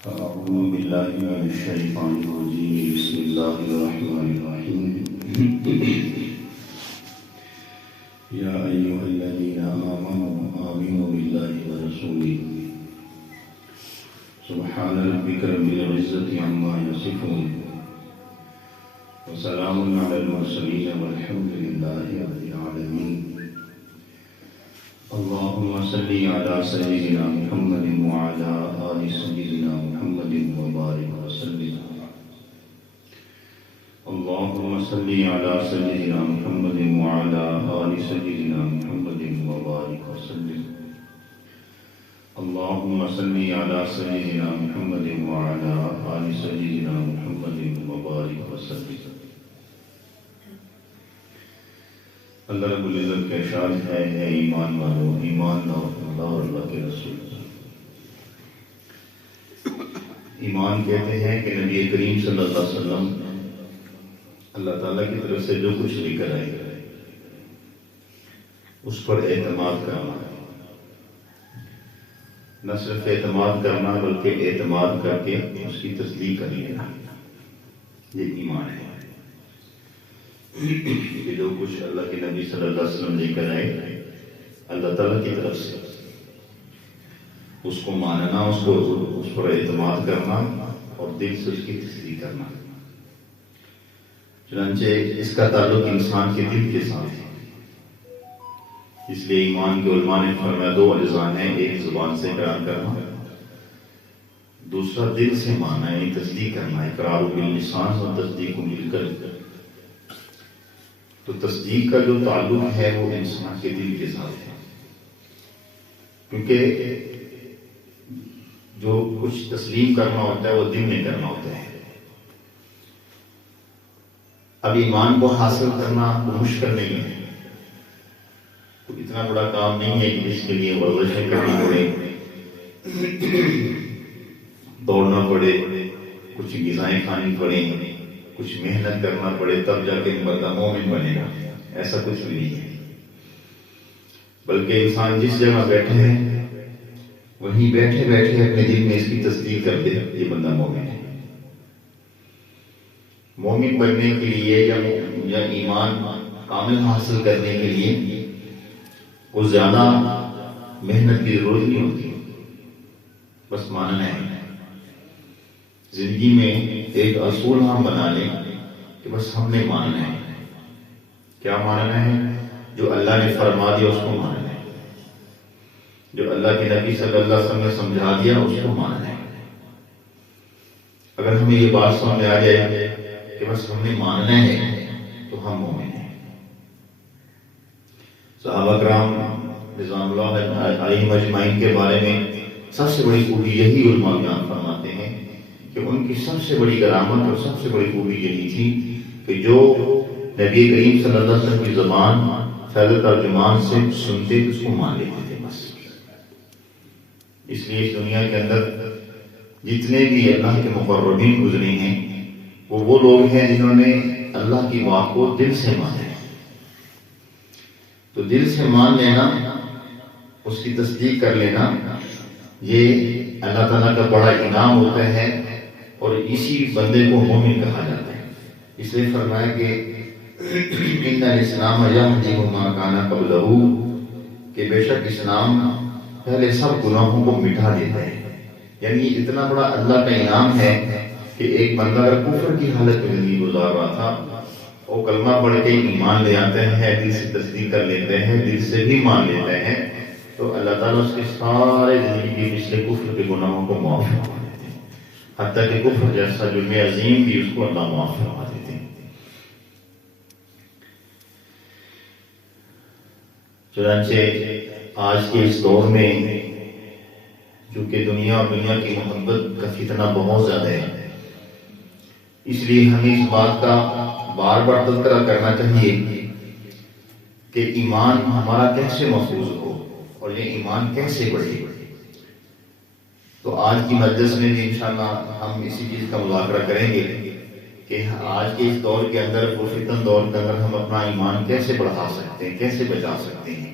أعوذ بالله من الشيطان الرجيم بسم الله الرحمن الرحيم يا أيها الذين آمنوا بالله ورسوله سبحان ربك رب العزة عما يصفون وسلام على المرسلين والحمد لله رب العالمين اللهم صل على سيدنا محمد وعلى آل سيدنا محمد وبارك وسلم اللهم صل على سيدنا محمد وعلى آل سيدنا محمد وبارك وسلم اللهم صل على سيدنا محمد وعلى آل سيدنا محمد وبارك وسلم اللہ رب العزت کا ارشاد ہے اے ایمان والو ایمان لاؤ اللہ اور اللہ کے رسول. ایمان کہتے ہیں کہ نبی کریم صلی اللہ علیہ وسلم اللہ تعالیٰ کی طرف سے جو کچھ لے کر آئے اس پر اعتماد کرنا، نہ صرف اعتماد کرنا بلکہ اعتماد کر کے اس کی تصدیق کر لینا، یہ ایمان ہے. کہ جو کچھ اللہ کے نبی صلی اللہ علیہ وسلم لے کر آئے اللہ تعالیٰ کی طرف سے اس کو ماننا، اس پر اعتماد کرنا اور دل سے اس کی تصدیق کرنا. چنانچہ اس کا تعلق انسان کے دل کے ساتھ ہے. اس لیے ایمان کے علماء نے فرمایا دو اجزاء ہیں، ایک زبان سے اقرار کرنا، دوسرا دل سے ماننا یعنی تصدیق کرنا، اقرار باللسان اور تصدیق بالقلب. تو تصدیق کا جو تعلق ہے وہ انسان کے دل کے ساتھ ہے، کیونکہ جو کچھ تسلیم کرنا ہوتا ہے وہ دل میں کرنا ہوتا ہے. اب ایمان کو حاصل کرنا وہ مشکل نہیں ہے، تو اتنا بڑا کام نہیں ہے کہ جس کے لیے ورزشیں کرنی پڑے، دوڑنا پڑے، کچھ غذائیں کھانی پڑیں، کچھ محنت کرنا پڑے تب جا کے بندہ مومن بنے گا. ایسا کچھ بھی نہیں ہے، بلکہ انسان جس جگہ بیٹھے ہے وہیں بیٹھے بیٹھے اپنے دل میں اس کی تصدیق کر دے یہ بندہ مومن ہے. مومن بننے کے لیے یا ایمان کامل حاصل کرنے کے لیے وہ زیادہ محنت کی ضرورت نہیں ہوتی، بس ماننا ہے. زندگی میں ایک اصول ہم بنا لیں کہ بس ہم نے ماننا ہے. کیا ماننا ہے؟ جو اللہ نے فرما دیا اس کو ماننا ہے، جو اللہ کے نبی صلی اللہ علیہ وسلم نے سمجھا دیا اس کو ماننا ہے. اگر ہمیں یہ بات سمجھ آ جائے کہ بس ہم نے ماننا ہے تو ہم مومن ہیں. صحابہ کرام رضوان اللہ علیہم اجمعین کے بارے میں سب سے بڑی خوبی یہی علماء بیان فرماتے ہیں کہ ان کی سب سے بڑی کرامت اور سب سے بڑی خوبی یہی تھی کہ جو نبی کریم صلی اللہ علیہ وسلم کی زبان فیض ترجمان سے سنتے اس کو مان لیتے تھے بس. اس لیے اس دنیا کے اندر جتنے بھی اللہ کے مقربین گزرے ہیں وہ لوگ ہیں جنہوں نے اللہ کی بات کو دل سے مانا ہے. تو دل سے مان لینا، اس کی تصدیق کر لینا، یہ اللہ تعالیٰ کا بڑا انعام ہوتا ہے اور اسی بندے کو مومن کہا جاتا ہے. اس لیے فرمایا کہ ان الاسلام یہدی ما کان قبلہ، کہ بے شک اسلام پہلے سب گناہوں کو مٹا دیتا ہے. یعنی اتنا بڑا اللہ کا انعام ہے کہ ایک بندہ اگر کفر کی حالت میں زندگی گزار رہا تھا وہ کلمہ پڑھ کے ایمان لے آتے ہیں، دل سے تصدیق کر لیتے ہیں، دل سے بھی مان لیتے ہیں، تو اللہ تعالیٰ اس کے سارے زندگی کے پچھلے کفر کے گناہوں کو معاف فرما دیتے ہیں. حتیٰ کہ کفر جیسا جرم عظیم بھی اس کو اللہ معاف فرما دیتے ہیں. چنانچہ آج کے اس دور میں چونکہ دنیا اور دنیا کی محبت کا فتنہ بہت زیادہ ہے، اس لیے ہمیں اس بات کا بار بار تذکرہ کرنا چاہیے کہ ایمان ہمارا کیسے محفوظ ہو اور یہ ایمان کیسے بڑھے. تو آج کی مجلس میں بھی انشاءاللہ ہم اسی چیز کا مذاکرہ کریں گے کہ آج کے اس دور کے اندر پرفتن دور کے اندر ہم اپنا ایمان کیسے بڑھا سکتے ہیں، کیسے بچا سکتے ہیں.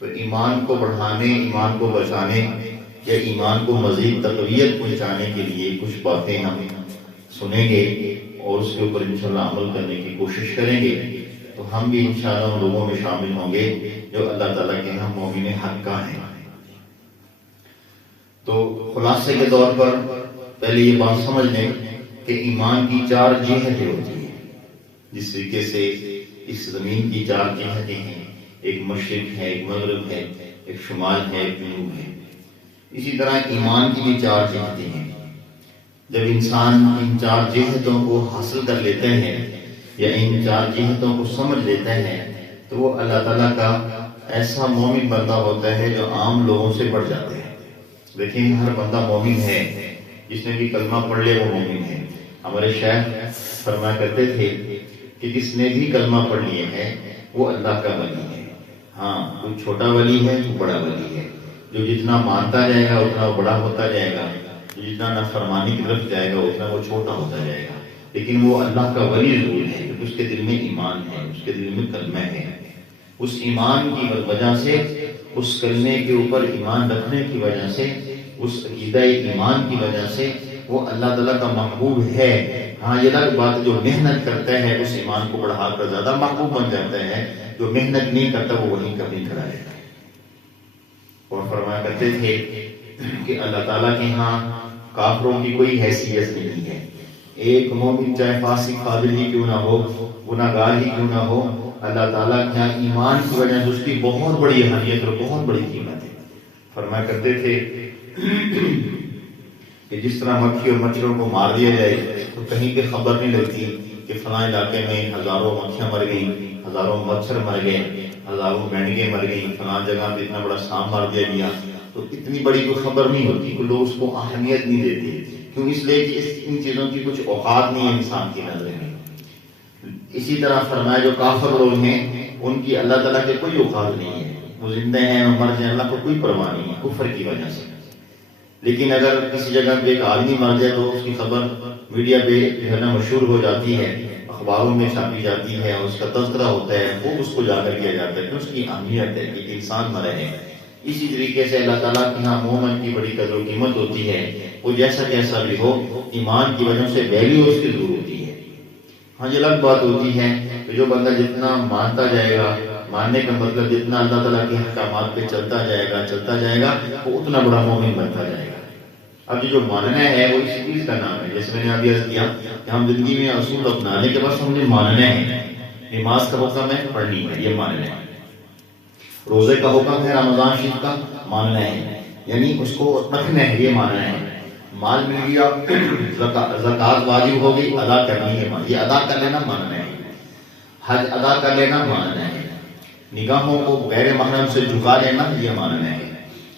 تو ایمان کو بڑھانے، ایمان کو بچانے یا ایمان کو مزید تقویت پہنچانے کے لیے کچھ باتیں ہم سنیں گے اور اس کے اوپر انشاءاللہ عمل کرنے کی کوشش کریں گے، تو ہم بھی انشاءاللہ ان لوگوں میں شامل ہوں گے جو اللہ تعالیٰ کے ہاں مومن حقہ ہیں۔ تو خلاصے کے طور پر پہلے یہ بات سمجھ لیں کہ ایمان کی 4 جہتیں ہوتی ہیں، جس طریقے سے اس زمین کی 4 جہتیں ہیں، ایک مشرق ہے، ایک مغرب ہے، ایک شمال ہے، ایک جنوب ہے، اسی طرح ایمان کی بھی 4 جہتیں ہیں۔ جب انسان ان 4 جہتوں کو حاصل کر لیتے ہیں یا ان 4 جہتوں کو سمجھ لیتے ہیں تو وہ اللہ تعالیٰ کا ایسا مومن بندہ ہوتا ہے جو عام لوگوں سے بڑھ جاتے ہیں۔ دیکھیں ہر بندہ مومن ہے، جس نے بھی کلمہ پڑھ لے وہ مومن ہے۔ ہمارے شیخ فرمایا کرتے تھے کہ جس نے بھی کلمہ پڑھ لیے ہے وہ اللہ کا ولی ہے۔ ہاں، کوئی چھوٹا ولی ہے تو بڑا ولی ہے، جو جتنا مانتا جائے گا اتنا وہ بڑا ہوتا جائے گا، جو جتنا نافرمانی کی طرف جائے گا اتنا وہ چھوٹا ہوتا جائے گا، لیکن وہ اللہ کا ولی ضرور ہے کیونکہ اس کے دل میں ایمان ہے، اس کے دل میں کلمہ ہے۔ اس ایمان کی وجہ سے، اس کلمے کے اوپر ایمان رکھنے کی وجہ سے، اس عقیدہ ایمان کی وجہ سے وہ اللہ تعالیٰ کا محبوب ہے۔ ہاں، یہ الگ بات جو محنت کرتا ہے اس ایمان کو بڑھا کر زیادہ محبوب بن جاتا ہے، جو محنت نہیں کرتا وہ وہیں کبھی کھڑا رہتا ہے۔ اور فرمایا کرتے تھے کہ اللہ تعالیٰ کے ہاں کافروں کی کوئی حیثیت نہیں ہے۔ ایک مومن چاہے فاسق فاجر ہی کیوں نہ ہو، گناہ گار ہی کیوں نہ ہو، اللہ تعالیٰ کے ہاں ایمان کی وجہ سے اس کی بہت بڑی اہمیت اور بہت بڑی قیمت ہے۔ فرمایا کرتے تھے کہ جس طرح مکھی اور مچھروں کو مار دیا جائے تو کہیں پہ خبر نہیں لگتی کہ فلاں علاقے میں ہزاروں مکھیاں مر گئیں، ہزاروں مچھر مر گئے، ہزاروں مینڈکیں مر گئیں، فلاں جگہ پہ اتنا بڑا سانپ مار دیا گیا، تو اتنی بڑی کوئی خبر نہیں ہوتی، کوئی لوگ اس کو اہمیت نہیں دیتے، کیوں؟ اس لیے کہ ان چیزوں کی کچھ اوقات نہیں ہے انسان کی نظر میں۔ اسی طرح فرمایا جو کافر لوگ ہیں ان کی اللہ تعالیٰ کے کوئی اوقات نہیں ہے، وہ زندہ ہیں وہ مر جائیں، اللہ کو کوئی پرواہ نہیں ہے کفر کی وجہ سے۔ لیکن اگر کسی جگہ پہ ایک آدمی مر جائے تو اس کی خبر میڈیا پہ جو ہے نا مشہور ہو جاتی ہے، اخباروں میں چھاپی جاتی ہے، اس کا تذکرہ ہوتا ہے، وہ اس کو جا کر کیا جاتا ہے کہ اس کی اہمیت ہے کہ انسان مرے ہیں۔ اسی طریقے سے اللہ تعالیٰ کے یہاں مومن کی بڑی قدر و قیمت ہوتی ہے، وہ جیسا کیسا بھی ہو ایمان کی وجہ سے ویلیو اس کی ضرور ہوتی ہے۔ ہاں، یہ الگ بات ہوتی ہے کہ جو بندہ جتنا مانتا جائے گا، ماننے کا مطلب جتنا اللہ تعالیٰ کے احکامات پہ چلتا جائے گا وہ اتنا بڑا مومن بنتا جائے گا۔ اب جو ماننا ہے وہ اس چیز کا نام ہے، جیسے میں نے ابھی عرض کیا کہ ہم زندگی میں اصول اپنانے کے بعد ہم نے ماننا ہے، نماز کا حکم ہے پڑھنی ہے، یہ ماننا ہے، روزے کا حکم ہے رمضان شریف کا ماننا ہے، یعنی اس کو رکھنا ہے، یہ ماننا ہے، مال مل گیا زکوٰۃ واجب ہو گئی ادا کرنی ہے، یہ ادا کر لینا ماننا ہے، حج ادا کر لینا ماننا ہے، نگاہوں کو غیر محرم سے جھکا لینا یہ ماننا ہے،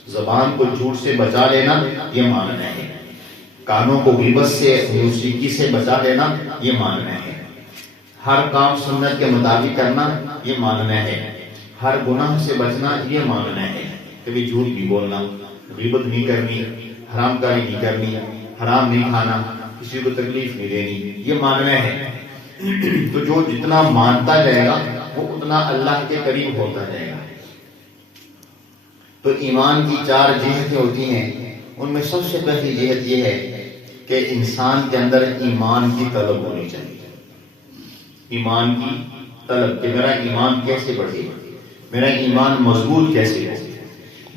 زبان کو جھوٹ سے بچا لینا یہ ماننا ہے، کانوں کو غیبت سے موسیقی سے بچا لینا یہ ماننا ہے، ہر کام سنت کے مطابق کرنا یہ ماننا ہے، ہر گناہ سے بچنا یہ ماننا ہے، کبھی جھوٹ نہیں بولنا، غیبت نہیں کرنی، حرام کاری نہیں کرنی، حرام نہیں کھانا، کسی کو تکلیف نہیں دینی، یہ ماننا ہے۔ تو جو جتنا مانتا جائے گا وہ اتنا اللہ کے قریب ہوتا جائے گا۔ تو ایمان کی 4 جہتیں ہوتی ہیں، ان میں سب سے پہلی جہت یہ ہے کہ انسان کے اندر ایمان کی طلب ہونی چاہیے، ایمان کی طلب کہ میرا ایمان کیسے بڑھے، میرا ایمان مضبوط کیسے ہو،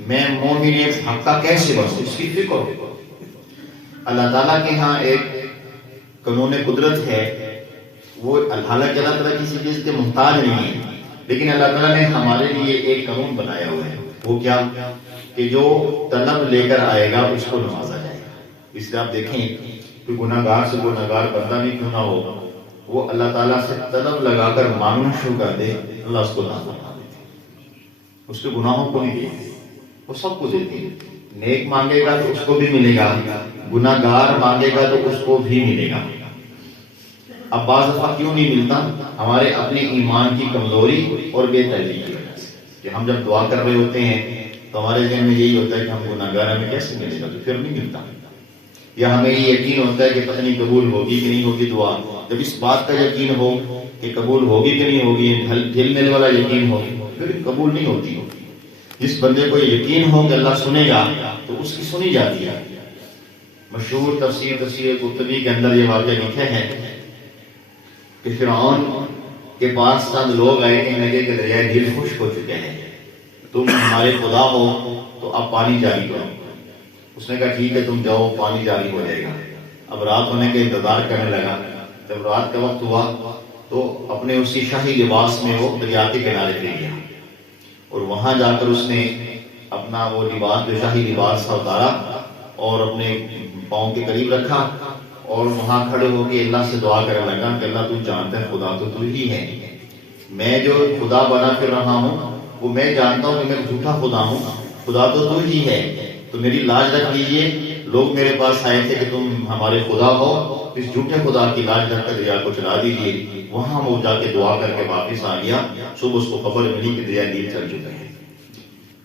میں مومن حقہ کیسے بنوں، اس کی فکر ہو۔ اللہ تعالیٰ کے ہاں ایک قانون قدرت ہے، وہ حالانکہ اللہ تعالیٰ کسی چیز کے محتاج نہیں ہے، لیکن اللہ تعالیٰ نے ہمارے لیے ایک قانون بنایا ہوا ہے، وہ کیا کہ جو طلب لے کر آئے گا اس کو نوازا جائے گا۔ اس لیے آپ دیکھیں کہ گناہ گار سے گناہ گار بندہ بھی کیوں نہ ہو، وہ اللہ تعالیٰ سے طلب لگا کر مانگنا شروع کر دے، اللہ اس کو نہ بنا دیتے، اس کے گناہوں کو نہیں دیتے، وہ سب کو دیتے ہیں۔ نیک مانگے گا تو اس کو بھی ملے گا، گناہ گار مانگے گا تو اس کو بھی ملے گا۔ اب بعض دفعہ کیوں نہیں ملتا؟ ہمارے اپنے ایمان کی کمزوری اور بے تعلیمی کی وجہ سے، کہ ہم جب دعا کر رہے ہوتے ہیں تو ہمارے ذہن میں یہی ہوتا ہے کہ ہم گناہ گار، ہمیں کیسے ملے گا، تو پھر نہیں ملتا، یا ہمیں یہ یقین ہوتا ہے کہ پتہ نہیں قبول ہوگی کہ نہیں ہوگی دعا۔ جب اس بات کا یقین ہو کہ قبول ہوگی کہ نہیں ہوگی، دل مل والا یقین ہو، پھر قبول نہیں ہوتی۔ جس بندے کو یقین ہو کہ اللہ سنے گا تو اس کی سنی جاتی ہے۔ مشہور تفسیر قرطبی کے اندر یہ واقعہ لکھا ہے کہ فرعون کے پاس چند لوگ آئے، کہنے لگے کہ دریائے نیل خشک ہو چکے ہیں، تم ہمارے خدا ہو تو اب پانی جاری کرو۔ اس نے کہا ٹھیک ہے تم جاؤ، پانی جاری ہو جائے گا۔ اب رات ہونے کا انتظار کرنے لگا۔ جب رات کا وقت ہوا تو اپنے اسی شاہی لباس میں وہ دریا کے کنارے پہ گیا، اور وہاں جا کر اس نے اپنا وہ لباس جو شاہی لباس تھا اتارا اور اپنے پاؤں کے قریب رکھا، اور وہاں کھڑے ہو کے اللہ سے دعا کرنے لگا کہ اللہ تو جانتا ہے خدا تو ہی ہے، میں جو خدا بنا پھر رہا ہوں وہ میں جانتا ہوں کہ میں جھوٹا خدا ہوں، خدا تو ہی ہے، تو میری لاج رکھ لیجئے۔ لوگ میرے پاس آئے تھے کہ تم ہمارے خدا ہو، اس جھوٹے خدا کی لاج رکھ کر دریا کو چلا دیجئے۔ وہاں وہ جا کے دعا کر کے واپس آ گیا، صبح اس کو خبر ملی کہ دریا نیل چل چکے ہیں۔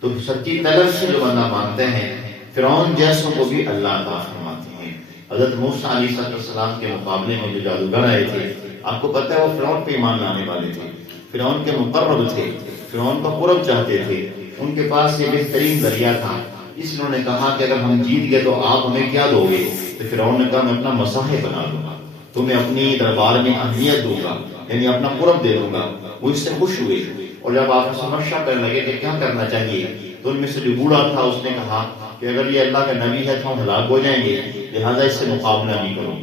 تو سچی طلب سے جو بندہ مانتے ہیں، فرعون جیسوں کو بھی اللہ عطا فرماتے ہیں۔ حضرت موسیٰ علیہ السلام کے مقابلے میں جو جادوگر آئے تھے، آپ کو پتہ ہے وہ فرعون پہ ایمان لانے والے تھے، فرعون کے مقرب تھے، فرعون کا قرب چاہتے تھے، ان کے پاس یہ بہترین ذریعہ تھا۔ اس لیے انہوں نے کہا کہ اگر ہم جیت گئے تو آپ ہمیں کیا دو گے؟ تو فرعون نے کہا میں اپنا مساحے بنا دوں گا، تمہیں اپنی دربار میں اہمیت دوں گا، یعنی اپنا قرب دے دوں گا۔ وہ اس سے خوش ہوئے، اور جب آپ سے مشورہ کرنے لگے کہ کیا کرنا چاہیے، تو ان میں سے جو بوڑھا تھا اس نے کہا کہ اگر یہ اللہ کا نبی ہے تو ہم ہلاک ہو جائیں گے، لہٰذا اس سے مقابلہ نہیں کروں۔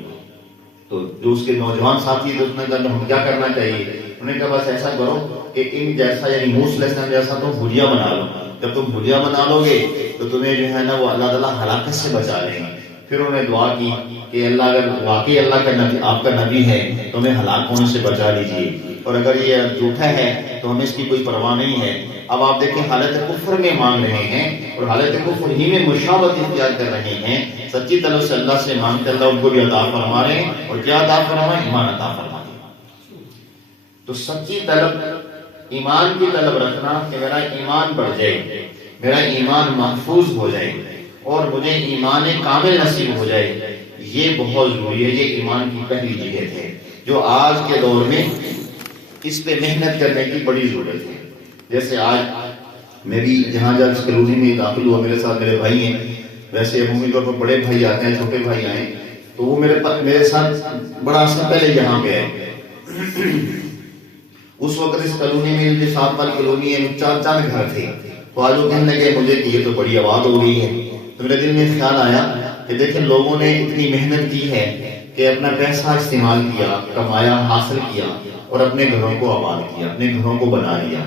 تو جو اس کے نوجوان ساتھی تھے اس نے کہا ہم کیا کرنا چاہیے؟ انہوں نے کہا بس ایسا کرو کہ ان جیسا یعنی موسیٰ علیہ السلام جیسا تم بھجیا بنا لو، جب تم بھجیا بنا لو گے تو تمہیں جو ہے نا وہ اللہ تعالیٰ ہلاکت سے بچا لیں گے۔ پھر انہوں نے دعا کی کہ اللہ اگر واقعی اللہ کا نبی آپ کا نبی ہے تو ہمیں ہلاک ہونے سے بچا لیجیے، اور اگر یہ جھوٹا ہے تو ہمیں اس کی کوئی پرواہ نہیں ہے۔ اب آپ دیکھیں حالت کفر میں مانگ رہے ہیں اور حالت کفر ہی میں مشابہت اختیار کر رہے ہیں، سچی طلب سے اللہ سے مانگتے اللہ ان کو بھی عطا فرما رہے ہیں، اور کیا عطا فرمائے؟ ایمان عطا فرما رہے ہیں۔ تو سچی طلب، ایمان کی طلب رکھنا کہ میرا ایمان بڑھ جائے، میرا ایمان محفوظ ہو جائے اور مجھے ایمان کامل نصیب ہو جائے، یہ بہت ضروری ہے۔ یہ ایمان کی پہلی جہت ہے جو آج کے دور میں اس پہ محنت کرنے کی بڑی ضرورت ہے۔ جیسے آج میں بھی جہاں اس کالونی میں داخل ہوا، میرے ساتھ میرے بھائی ہیں، ویسے عمومی طور پر بڑے بھائی آتے ہیں، چھوٹے بھائی آئے، تو وہ میرے ساتھ بڑا عرصہ پہلے یہاں پہ آئے۔ اس وقت اس کالونی میں جو 7 والی کالونی ہے 4 گھر تھے، تو آج وہ کہنے لگے مجھے کہ یہ تو بڑی آباد ہو گئی ہے۔ تو میرے دل میں خیال آیا کہ دیکھیں لوگوں نے اتنی محنت کی ہے کہ اپنا پیسہ استعمال کیا، کمایا، حاصل کیا اور اپنے گھروں کو آباد کیا، اپنے گھروں کو بنا لیا۔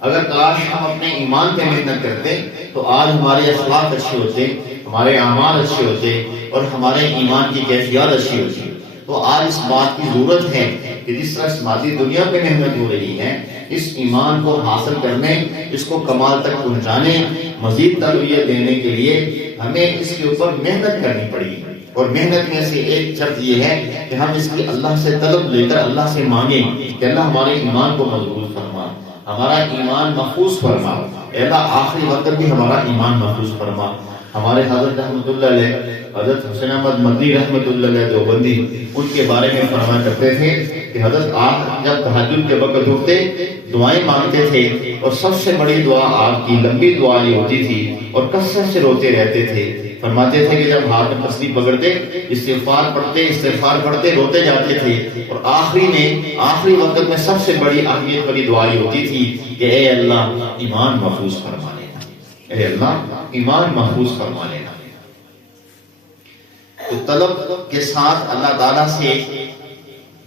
اگر کاش ہم اپنے ایمان پہ محنت کرتے تو آج ہمارے اخلاق اچھے ہوتے، ہمارے اعمال اچھے ہوتے اور ہمارے ایمان کی کیفیات اچھی ہوتی۔ تو آج اس بات کی ضرورت ہے کہ جس طرح اس مادی دنیا پہ محنت ہو رہی ہے، اس ایمان کو حاصل کرنے، اس کو کمال تک پہنچانے، مزید تقویت دینے کے لیے ہمیں اس کے اوپر محنت کرنی پڑی۔ اور محنت میں سے ایک شرط یہ ہے کہ ہم اس کی اللہ سے طلب لے کر اللہ سے مانگیں کہ اللہ ہمارے ایمان کو مضبوط فرما، ہمارا ایمان محفوظ فرما، اے اللہ آخری وقت بھی ہمارا ایمان محفوظ فرما۔ ہمارے حضرت رحمۃ اللہ علیہ، حضرت حسین احمد مدنی رحمۃ اللہ علیہ دیوبندی، ان کے بارے میں فرمایا کرتے تھے کہ حضرت آپ جب تہجد کے وقت اٹھتے دعائیں مانگتے تھے، اور سب سے بڑی دعا آپ کی لمبی دعا یہ ہوتی تھی، اور کثرت سے روتے رہتے تھے۔ فرماتے تھے کہ جب ہاتھ میں تسبیح پکڑتے استغفار پڑھتے روتے جاتے تھے، اور آخری وقت میں سب سے بڑی اہمیت والی دعا یہ ہوتی تھی کہ اے اللہ ایمان محفوظ فرما لینا، اے اللہ ایمان محفوظ فرما لینا۔ تو طلب کے ساتھ اللہ تعالیٰ سے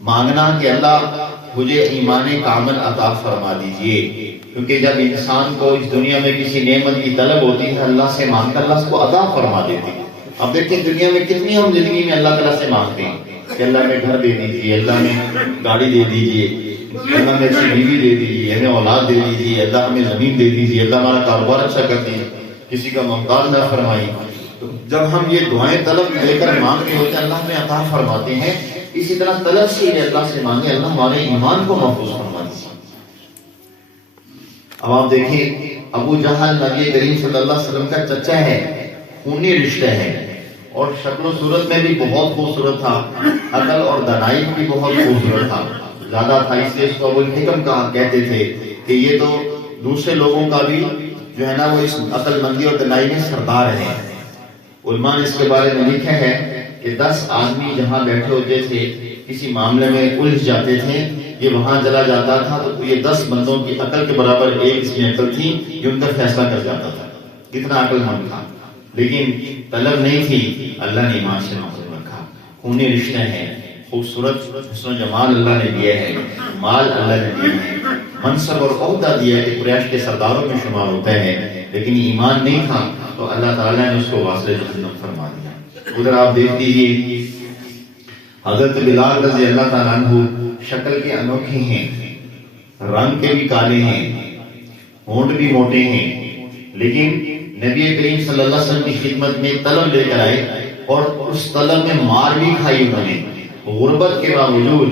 مانگنا کہ اللہ مجھے ایمان کامل عطا فرما دیجئے، کیونکہ جب انسان کو اس دنیا میں کسی نعمت کی طلب ہوتی ہے اللہ سے مانگتا اللہ اس کو عطا فرما دیتی ہے۔ اب دیکھیں دنیا میں کتنی ہم زندگی میں اللہ تعالیٰ سے مانگتے ہیں کہ اللہ میں گھر دے دیجئے، اللہ میں گاڑی دے دیجئے، اللہ میں اچھی بیوی دے دیجئے، ہمیں اولاد دے دیجئے، اللہ ہمیں زمین دے دیجئے، اللہ ہمارا کاروبار اچھا کر دیجئے، کسی کا محتاج نہ فرمائیں۔ تو جب ہم یہ دعائیں طلب لے کر مانگتے ہوتے ہیں اللہ ہمیں عطا فرماتے ہیں۔ اسی طرح طلب سے اللہ سے مانگے اللہ ہمارے ایمان کو محفوظ فرما دیجیے۔ اب آپ دیکھیں ابو جہل نبی کریم صلی اللہ علیہ وسلم کا چچا ہے، خونی رشتہ ہے، اور شکل و صورت میں بھی بہت خوبصورت تھا، عقل اور دانائی بھی بہت خوبصورت تھا، زیادہ تھا، اس لیے اس کو ابو الحکم کہا کہتے تھے کہ یہ تو دوسرے لوگوں کا بھی جو ہے نا وہ اس عقل مندی اور دانائی میں سردار ہے۔ علماء نے اس کے بارے میں لکھا ہے کہ 10 آدمی جہاں بیٹھے ہوتے تھے کسی معاملے میں الجھ جاتے تھے، یہ وہاں چلا جاتا تھا تو یہ 10 بندوں کی عقل کے برابر ایک اس میں عقل تھی جو ان کا فیصلہ کر جاتا تھا، کتنا عقل مند تھا۔ لیکن طلب نہیں تھی، اللہ نے ایمان سے محفوظ رکھا۔ خونی رشتہ ہے، خوبصورت حسن و جمال اللہ نے دیا ہے، مال اللہ نے دیا ہے، منصب اور عہدہ دیا ہے کہ قریش کے سرداروں میں شمار ہوتا ہے، لیکن ایمان نہیں تھا تو اللہ تعالیٰ نے اس کو واصل جہنم فرما دیا۔ ادھر آپ دیکھ لیجیے حضرت بلال رضی اللہ تعالیٰ عنہ شکل کے انوکھے ہیں، رنگ کے بھی کالے ہیں، ہونٹ بھی موٹے ہیں، لیکن نبی کریم صلی اللہ علیہ وسلم کی خدمت میں طلب لے کر آئے اور اس طلب میں مار بھی کھائی انہوں نے۔ غربت کے باوجود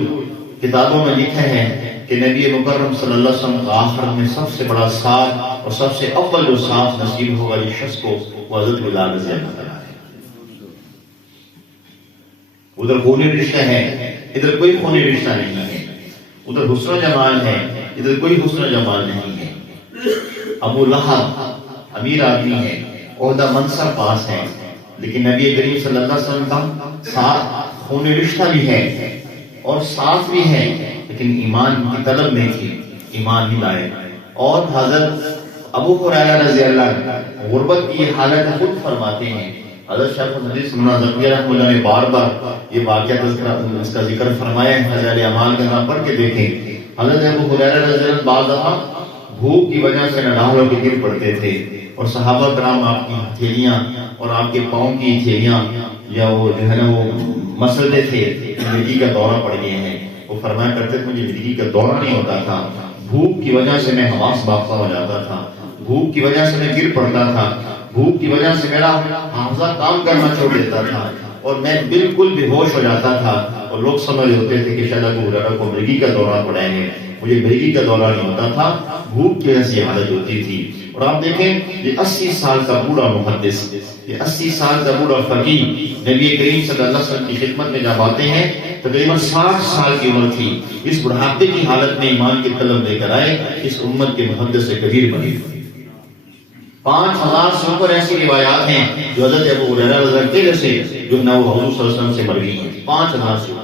کتابوں میں لکھا ہے کہ نبی مکرم صلی اللہ علیہ وسلم آخر میں سب سے بڑا ساتھ اور سب سے اول جو ساتھ نصیب ہوگا اس شخص کو وہ حضرت بلال رضی اللہ تعالیٰ ہے۔ ادھر خونی رشتہ ہے، ادھر کوئی خونی رشتہ نہیں ہے، ادھر حسن و جمال ہے، ادھر کوئی حسن و جمال نہیں ہے۔ ابو لہب امیر آدمی ہے، عہدہ منصب پاس ہے، لیکن نبی کریم صلی اللہ علیہ وسلم کا ساتھ خونی رشتہ بھی ہے اور ساتھ بھی ہے، لیکن ایمان کی طلب نہیں تھی، ایمان نہیں لائے۔ اور حضرت ابو ہریرہ رضی اللہ عنہ غربت کی حالت خود فرماتے ہیں۔ حضرت شیخ الحدیث مولانا زکریا رحمۃ اللہ نے بار بار یہ واقعہ اس کا ذکر فرمایا ہے، فضائل اعمال کا نام پڑھ کے دیکھیں۔ حضرت ابو ہریرہ رضی اللہ عنہ بعض دفعہ بھوک کی وجہ سے نڈال ہو کے گر پڑتے تھے اور صحابہ کرام آپ کی ہتھیلیاں اور آپ کے پاؤں کی ہتھیلیاں یا وہ جو ہے نا وہ مسلتے تھے کہ مرگی کا دورہ پڑ گئے ہیں، وہ فرمایا کرتے تھے مجھے مرگی کا دورہ نہیں ہوتا تھا، بھوک کی وجہ سے میں حواس باختہ ہو جاتا تھا، بھوک کی وجہ سے میں گر پڑتا تھا، بھوک کی وجہ سے میرا حافظہ کام کرنا چھوڑ دیتا تھا اور میں بالکل بے ہوش ہو جاتا تھا، اور لوگ سمجھ ہوتے تھے کہ شاید ابو ہریرہ کو مرگی کا دورہ پڑا ہے، مجھے مرگی کا دورہ نہیں ہوتا تھا، بھوک کی وجہ سے یہ حالت ہوتی تھی۔ اور آپ دیکھیں یہ 80 سال کا بوڑھا محدث، یہ 80 سال کا بوڑھا فقیہ نبی کریم صلی اللہ علیہ وسلم کی خدمت میں جب آتے ہیں تقریباً 60 سال کی عمر تھی، اس بڑھاپے کی حالت میں ایمان کی طلب لے کر آئے، اس امت کے محدث کبیر بنے۔ 5000 سے اوپر ایسی روایات ہیں جو حضرت ابو ہریرہ رضی اللہ عنہ سے جو نہ وہ حضور صلی اللہ علیہ وسلم سے مر گئی ہیں، 5000 سے اوپر۔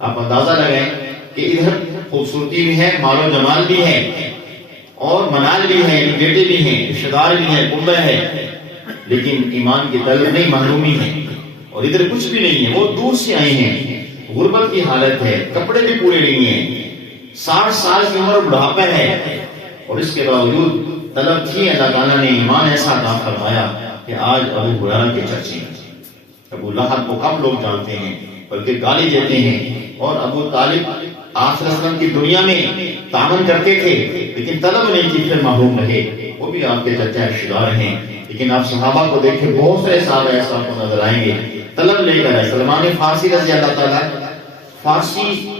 آپ اندازہ لگائیں کہ ادھر خوبصورتی بھی ہے، مال و جمال بھی ہے اور منال بھی ہے، بیٹے بھی ہیں، رشتہ دار بھی ہیں، کنبہ ہے، لیکن ایمان کی طلب نہیں، محرومی ہے، اور ادھر کچھ بھی نہیں ہے، وہ دور سے آئے ہیں، غربت کی حالت ہے، کپڑے بھی پورے نہیں ہیں، 60 سال کی عمر بڑھاپا ہے، اور اس کے باوجود طلب تھی، اللہ تعالیٰ نے ایمان ایسا عطا فرمایا کہ آج ابو ہریرہ کے چرچے ہیں۔ ابو لہب کو کم لوگ جانتے ہیں بلکہ گالی دیتے ہیں، اور ابو طالب آپ صلی اللہ علیہ وسلم کی دنیا میں تعاون کرتے تھے لیکن طلب نہیں کی، پھر محروم رہے، وہ بھی آپ کے چچا رشتہ دار ہیں۔ لیکن آپ صحابہ کو دیکھیں، بہت سے صحابہ ایسا آپ کو نظر آئیں گے طلب لے کر آئے۔ سلمان فارسی رضی اللہ تعالیٰ، فارسی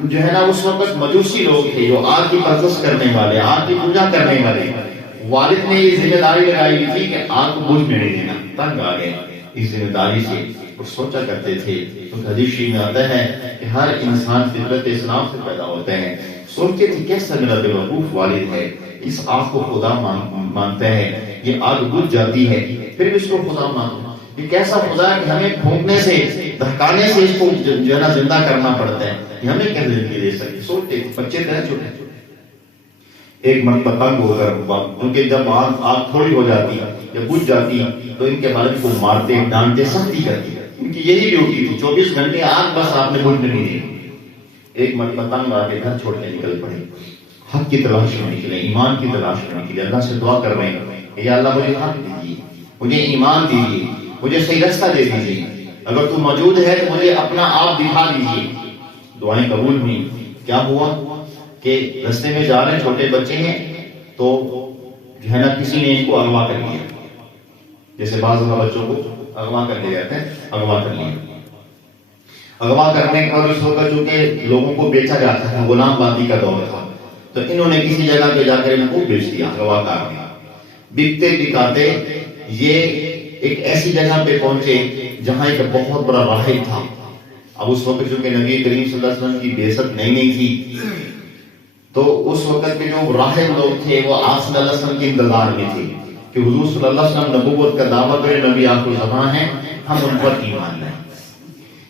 جو ہے نا اس وقت مجوسی لوگ تھے جو آگ کی پرستش کرنے والے، آگ کی پوجا کرنے والے، والد نے یہ ذمہ داری لگائی ہوئی تھی کہ آگ کو بجھنے نہیں دینا، تنگ آ گئے اس ذمہ داری سے، اور سوچا کرتے تھے، تو حدیث شریف میں آتا ہے کہ ہر انسان فطرت اسلام سے پیدا ہوتے ہیں، سوچتے تھے کیسا میرا بے وقوف والد ہے، اس آگ کو خدا مانتا ہے، یہ آگ بجھ جاتی ہے پھر بھی اس کو خدا مانتا ہے، یہ کیسا خدا ہے کہ ہمیں پھونکنے سے دہکانے سے اس کو جو ہے نا زندہ کرنا پڑتا ہے، یہ ہمیں کیا زندگی دے سکتے۔ سوچتے بچے تھے چھوٹے، ایک مرتبہ تنگ ہو کر، کیونکہ جب آگ تھوڑی ہو جاتی یا بجھ جاتی تو ان کے والد کو مارتے، ڈانٹتے، سختی کرتی، ان کی یہی ڈیوٹی تھی، 24 گھنٹے آگ بس آپ نے بجھنے نہیں دی۔ ایک مرتبہ تنگ آ کے گھر چھوڑ کے نکل پڑے، حق کی تلاش میں نکلے، ایمان کی تلاش میں نکلے، اللہ سے دعا کر رہے ہیں کہ یا اللہ مجھے حق دیجیے، مجھے ایمان دیجیے، مجھے صحیح راستہ دے دیجیے، اگر تو موجود ہے تو مجھے اپنا آپ دکھا دیجیے۔ دعائیں قبول ہوئی۔ کیا ہوا کہ رستے میں جا رہے ہیں، چھوٹے بچے ہیں، تو جو ہے نا کسی نے ان کو اغوا کر لیا، جیسے بعض بچوں کو اغوا کر لے جاتے ہیں، اغوا کر لیا۔ اغوا کرنے کے بعد اس وقت چونکہ لوگوں کو بیچا جاتا تھا، غلام بازی کا دور تھا، تو انہوں نے کسی جگہ پہ جا کر ان کو بیچ دیا، اغوا کر دیا۔ بکتے بکاتے یہ ایک ایسی جگہ پہ پہنچے جہاں ایک بہت بڑا راہب تھا۔ اب اس وقت چونکہ نبی کریم صلی اللہ علیہ وسلم کی بعثت نئی تھی تو اس وقت کے جو راہب لوگ تھے وہ آپ صلی اللہ علیہ وسلم کے انتظار میں تھے کہ حضور صلی اللہ علیہ وسلم نبوت کا دعویٰ کرے، نبی آخر زمان ہے، ہم ان پر ایمان لائیں۔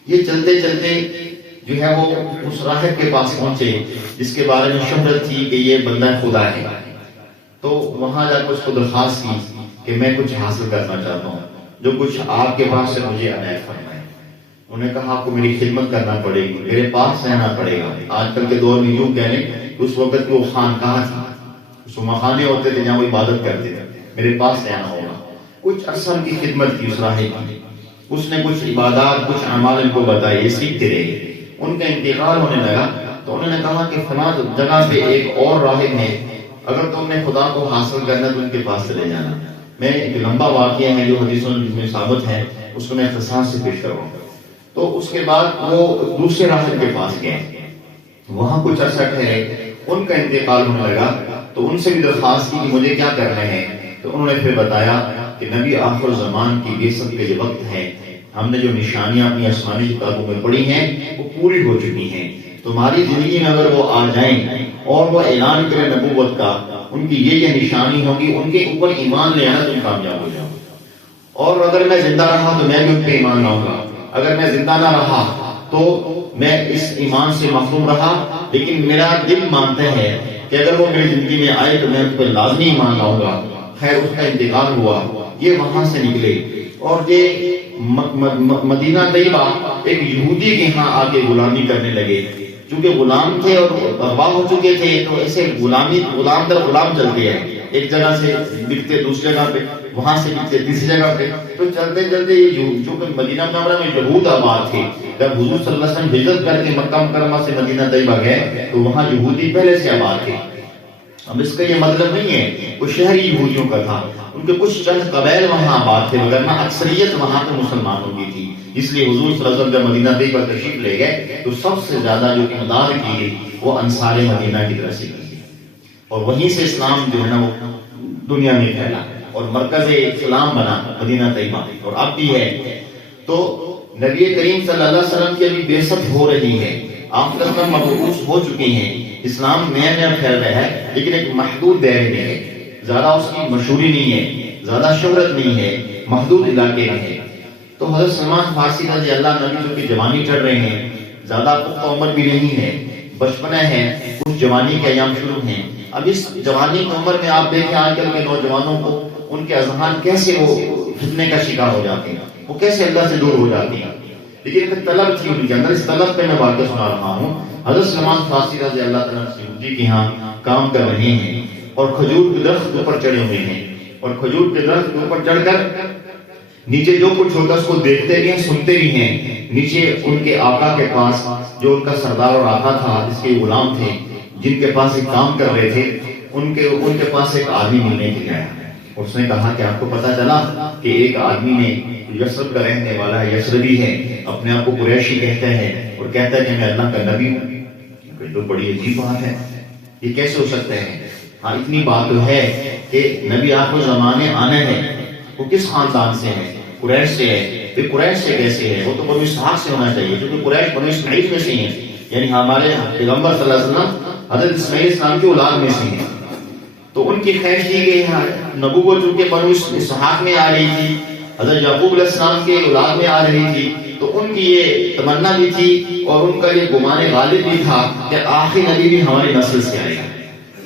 یہ چلتے چلتے جو ہے وہ اس راہب کے پاس پہنچے جس کے بارے میں شہرت تھی کہ یہ بندہ خدا ہے، تو وہاں جا کر اس کو درخواست کی کہ میں کچھ حاصل کرنا چاہتا ہوں، جو کچھ آپ کے پاس سے مجھے عنایت فرمائیں۔ انہوں نے کہا آپ کو میری خدمت کرنا پڑے گی، میرے پاس رہنا پڑے گا۔ آج کل کے دور میں یوں کہہ لیں کہ اس وقت کی وہ خانقاہ تھی، اس مخانے ہوتے تھے جہاں وہ عبادت کرتے تھے، میرے پاس رہنا ہوگا۔ کچھ عرصہ کی خدمت کی اس راہب کی، اس نے کچھ عبادات، کچھ اعمال ان کو بتائے، یہ سیکھتے رہے۔ ان کا انتقال ہونے لگا تو انہوں نے کہا کہ فلاں جگہ پہ ایک اور راہب ہے، اگر تم نے خدا کو حاصل کرنا تو ان کے پاس چلے جانا۔ میں ایک لمبا واقعہ ہے جو حدیثوں میں ثابت ہے، اس کو میں اختصار سے پیش کروں۔ تو اس کے بعد وہ دوسرے راہب کے پاس گئے، وہاں کچھ عرصہ ٹھہرے، ان کا انتقال ہونے لگا تو ان سے بھی درخواست کی کہ مجھے کیا کرنا ہے، تو انہوں نے پھر بتایا کہ نبی آخر زمان کی بعثت کا یہ وقت ہے، ہم نے جو نشانیاں اپنی آسمانی کتابوں میں پڑھی ہیں وہ پوری ہو چکی ہیں، تمہاری زندگی میں اگر وہ آ جائیں اور وہ اعلان کریں نبوت کا، ان کی یہ نشانی ہوگی، ان کے اوپر ایمان لے آنا تم کامیاب ہو جاؤ۔ اور اگر میں زندہ رہا تو میں بھی ان پہ ایمان لاؤں گا، اگر میں زندہ نہ رہا تو میں اس ایمان سے محروم رہا، لیکن میرا دل مانتا ہے کہ اگر وہ میری زندگی میں آئے تو میں ان پہ لازمی ایمان لاؤں گا۔ خیر اس کا انتقال ہوا، یہ وہاں سے نکلے اور یہ مدینہ طیبہ ایک یہودی کے ہاں آ کے غلامی کرنے لگے، چونکہ غلام تھے اور اغوا ہو چکے تھے، تو ایسے غلام در غلام چلتے ہیں، ایک جگہ سے بکتے دوسری جگہ پہ، وہاں سے بکتے تیسری جگہ پہ، تو چلتے چلتے یہ چونکہ مدینہ منورہ میں یہود آباد تھے، جب حضور صلی اللہ علیہ وسلم ہجرت کر کے مکہ مکرمہ سے مدینہ طیبہ گئے تو وہاں یہودی پہلے سے آباد تھے۔ اب اس کا یہ مطلب نہیں ہے وہ شہری یہودیوں کا تھا، ان کے کچھ چند قبائل وہاں آباد تھے، مگر اکثریت وہاں پہ مسلمانوں کی تھی، اس لیے حضور صلی اللہ علیہ وسلم جب مدینہ طیبہ تشریف لے گئے تو سب سے زیادہ جو امداد کی گئی وہ انصار مدینہ کی طرف سے کی گئی، اور وہیں سے اسلام جو ہے نا وہ دنیا میں پھیلا اور مرکز اسلام بنا مدینہ طیبہ، اور اب بھی ہے۔ تو نبی کریم صلی اللہ علیہ وسلم کی ابھی بعثت ہو رہی ہے، آپ صلی اللہ علیہ وسلم مبعوث ہو چکے ہیں، اسلام نیا نیا پھیل رہا ہے، لیکن ایک محدود دائرے میں ہے، زیادہ اس کی مشہوری نہیں ہے، زیادہ شہرت نہیں ہے، محدود علاقے میں ہے۔ تو حضرت سلمان فارسی رضی اللہ عنہ جو کہ جوانی چڑھ رہے ہیں، زیادہ پختہ عمر بھی نہیں ہے، بچپنا ہے، کچھ جوانی کے ایام شروع ہیں۔ اب اس جوانی کی عمر میں آپ دیکھیں آج کل کے نوجوانوں کو، ان کے اذہان کیسے وہ فتنے کا شکار ہو جاتے ہیں، وہ کیسے اللہ سے دور ہو جاتے ہیں، لیکن ایک طلب تھی ان کے اندر، اس طلب پہ میں واقعہ سنا رہا ہوں۔ حضرت سلمان فارسی رضی اللہ تعالیٰ عنہ کے ہاں کام کر رہے ہیں اور کھجور کے درخت کے اوپر چڑھے ہوئے ہیں، اور کھجور کے درخت کے اوپر چڑھ کر نیچے جو کچھ ہوتا ہے اس کو دیکھتے بھی ہیں، سنتے بھی ہیں۔ نیچے ان کے آقا کے پاس جو ان کا سردار اور آقا تھا، جس کے غلام تھے، جن کے پاس ایک کام کر رہے تھے، ان کے پاس ایک آدمی ملنے کے لیے آیا۔ اس نے کہا کہ آپ کو پتا چلا کہ ایک آدمی نے یثرب کا رہنے والا ہے، یثربی ہے، اپنے آپ کو قریشی کہتا ہے اور کہتا ہے کہ میں اللہ کا نبی ہوں۔ یہ تو بڑی عجیب بات ہے، یہ کیسے ہو سکتا ہے؟ ہاں اتنی بات تو ہے کہ نبی آخر زمانے آنا ہے، وہ کس خاندان سے ہے؟ قریش سے ہے۔ پھر قریش سے کیسے ہے؟ وہ تو بنو اسحاق سے ہونا چاہیے، کیونکہ قریش بنو اسماعیل میں سے ہیں، یعنی ہمارے پیغمبر صلی اللہ علیہ وسلم حضرت اسماعیل السلام کی اولاد میں سے ہیں۔ تو ان کی خواہش تھی کہ نبوت چونکہ بنو اسحاق میں آ رہی تھی، حضرت یعقوب علیہ السلام کے اولاد میں آ رہی تھی، تو ان کی یہ تمنا بھی تھی اور ان کا یہ گمان غالب بھی تھا کہ آخری نبی بھی ہماری نسل سے آئے گا۔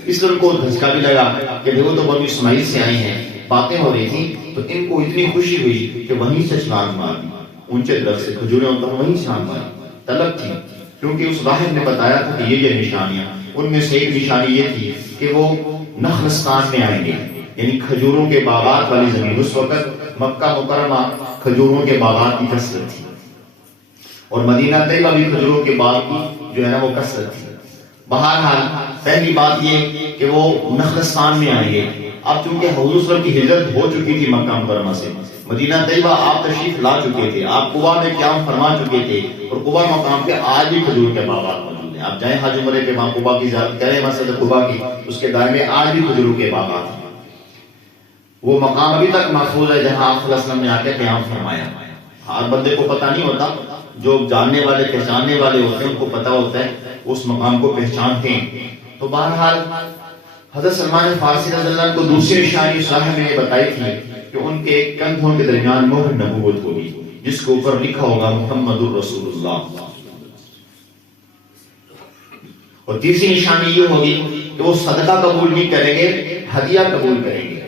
اس لیے ان کو دھچکا بھی لگا کہ وہ تو بنو اسماعیل سے آئی ہیں، باتیں ہو رہی تھی، تو ان کو اتنی خوشی ہوئی کہ وہیں سے چھلانگ مار دی، اونچے درخت سے کھجوریں اتر وہیں چھلانگ ماری۔ طلب تھی کیونکہ اس راہب نے بتایا تھا کہ یہ نشانیاں، ان میں سے ایک نشانی یہ تھی کہ وہ نخلستان میں آئیں گے، یعنی کھجوروں کے باغات والی زمین۔ اس وقت مکہ مکرمہ کھجوروں کے باغات کی کثرت تھی، اور مدینہ طیبہ بھی کھجوروں کے باغ کی جو ہے نا وہ کثرت تھی۔ بہرحال پہلی بات یہ کہ وہ نخلستان میں آئیں گے۔ اب چونکہ حضور صلی اللہ علیہ وسلم کی ہجرت ہو چکی تھی مکہ مکرمہ سے، مدینہ طیبہ آپ تشریف لا چکے تھے، آپ قباء میں قیام فرما چکے تھے، اور قباء مقام پہ آج بھی کھجور کے باغات موجود ہیں۔ آپ جائیں حج عمرے پہ وہاں قباء کی زیارت کریں، مسجد قباء کی، اس کے دائرے میں آج بھی کھجوروں کے باغات ہیں۔ وہ مقام ابھی تک محفوظ ہے جہاں آپ صلی اللہ علیہ وسلم نے آ کے قیام فرمایا۔ ہر بندے کو پتہ نہیں ہوتا، جو جاننے والے پہچاننے والے ہوتے ہیں ان کو پتہ ہوتا ہے، اس مقام کو پہچانتے ہیں۔ تو بہرحال حضرت سلمان فارسی رضی اللہ عنہ کو دوسری نشانی صاحب نے بتائی تھی کہ ان کے کندھوں کے درمیان مہر نبوت ہوگی جس کے اوپر لکھا ہوگا محمد الرسول اللہ. اور تیسری نشانی یہ ہوگی کہ وہ صدقہ قبول نہیں کریں گے، ہدیہ قبول کریں گے.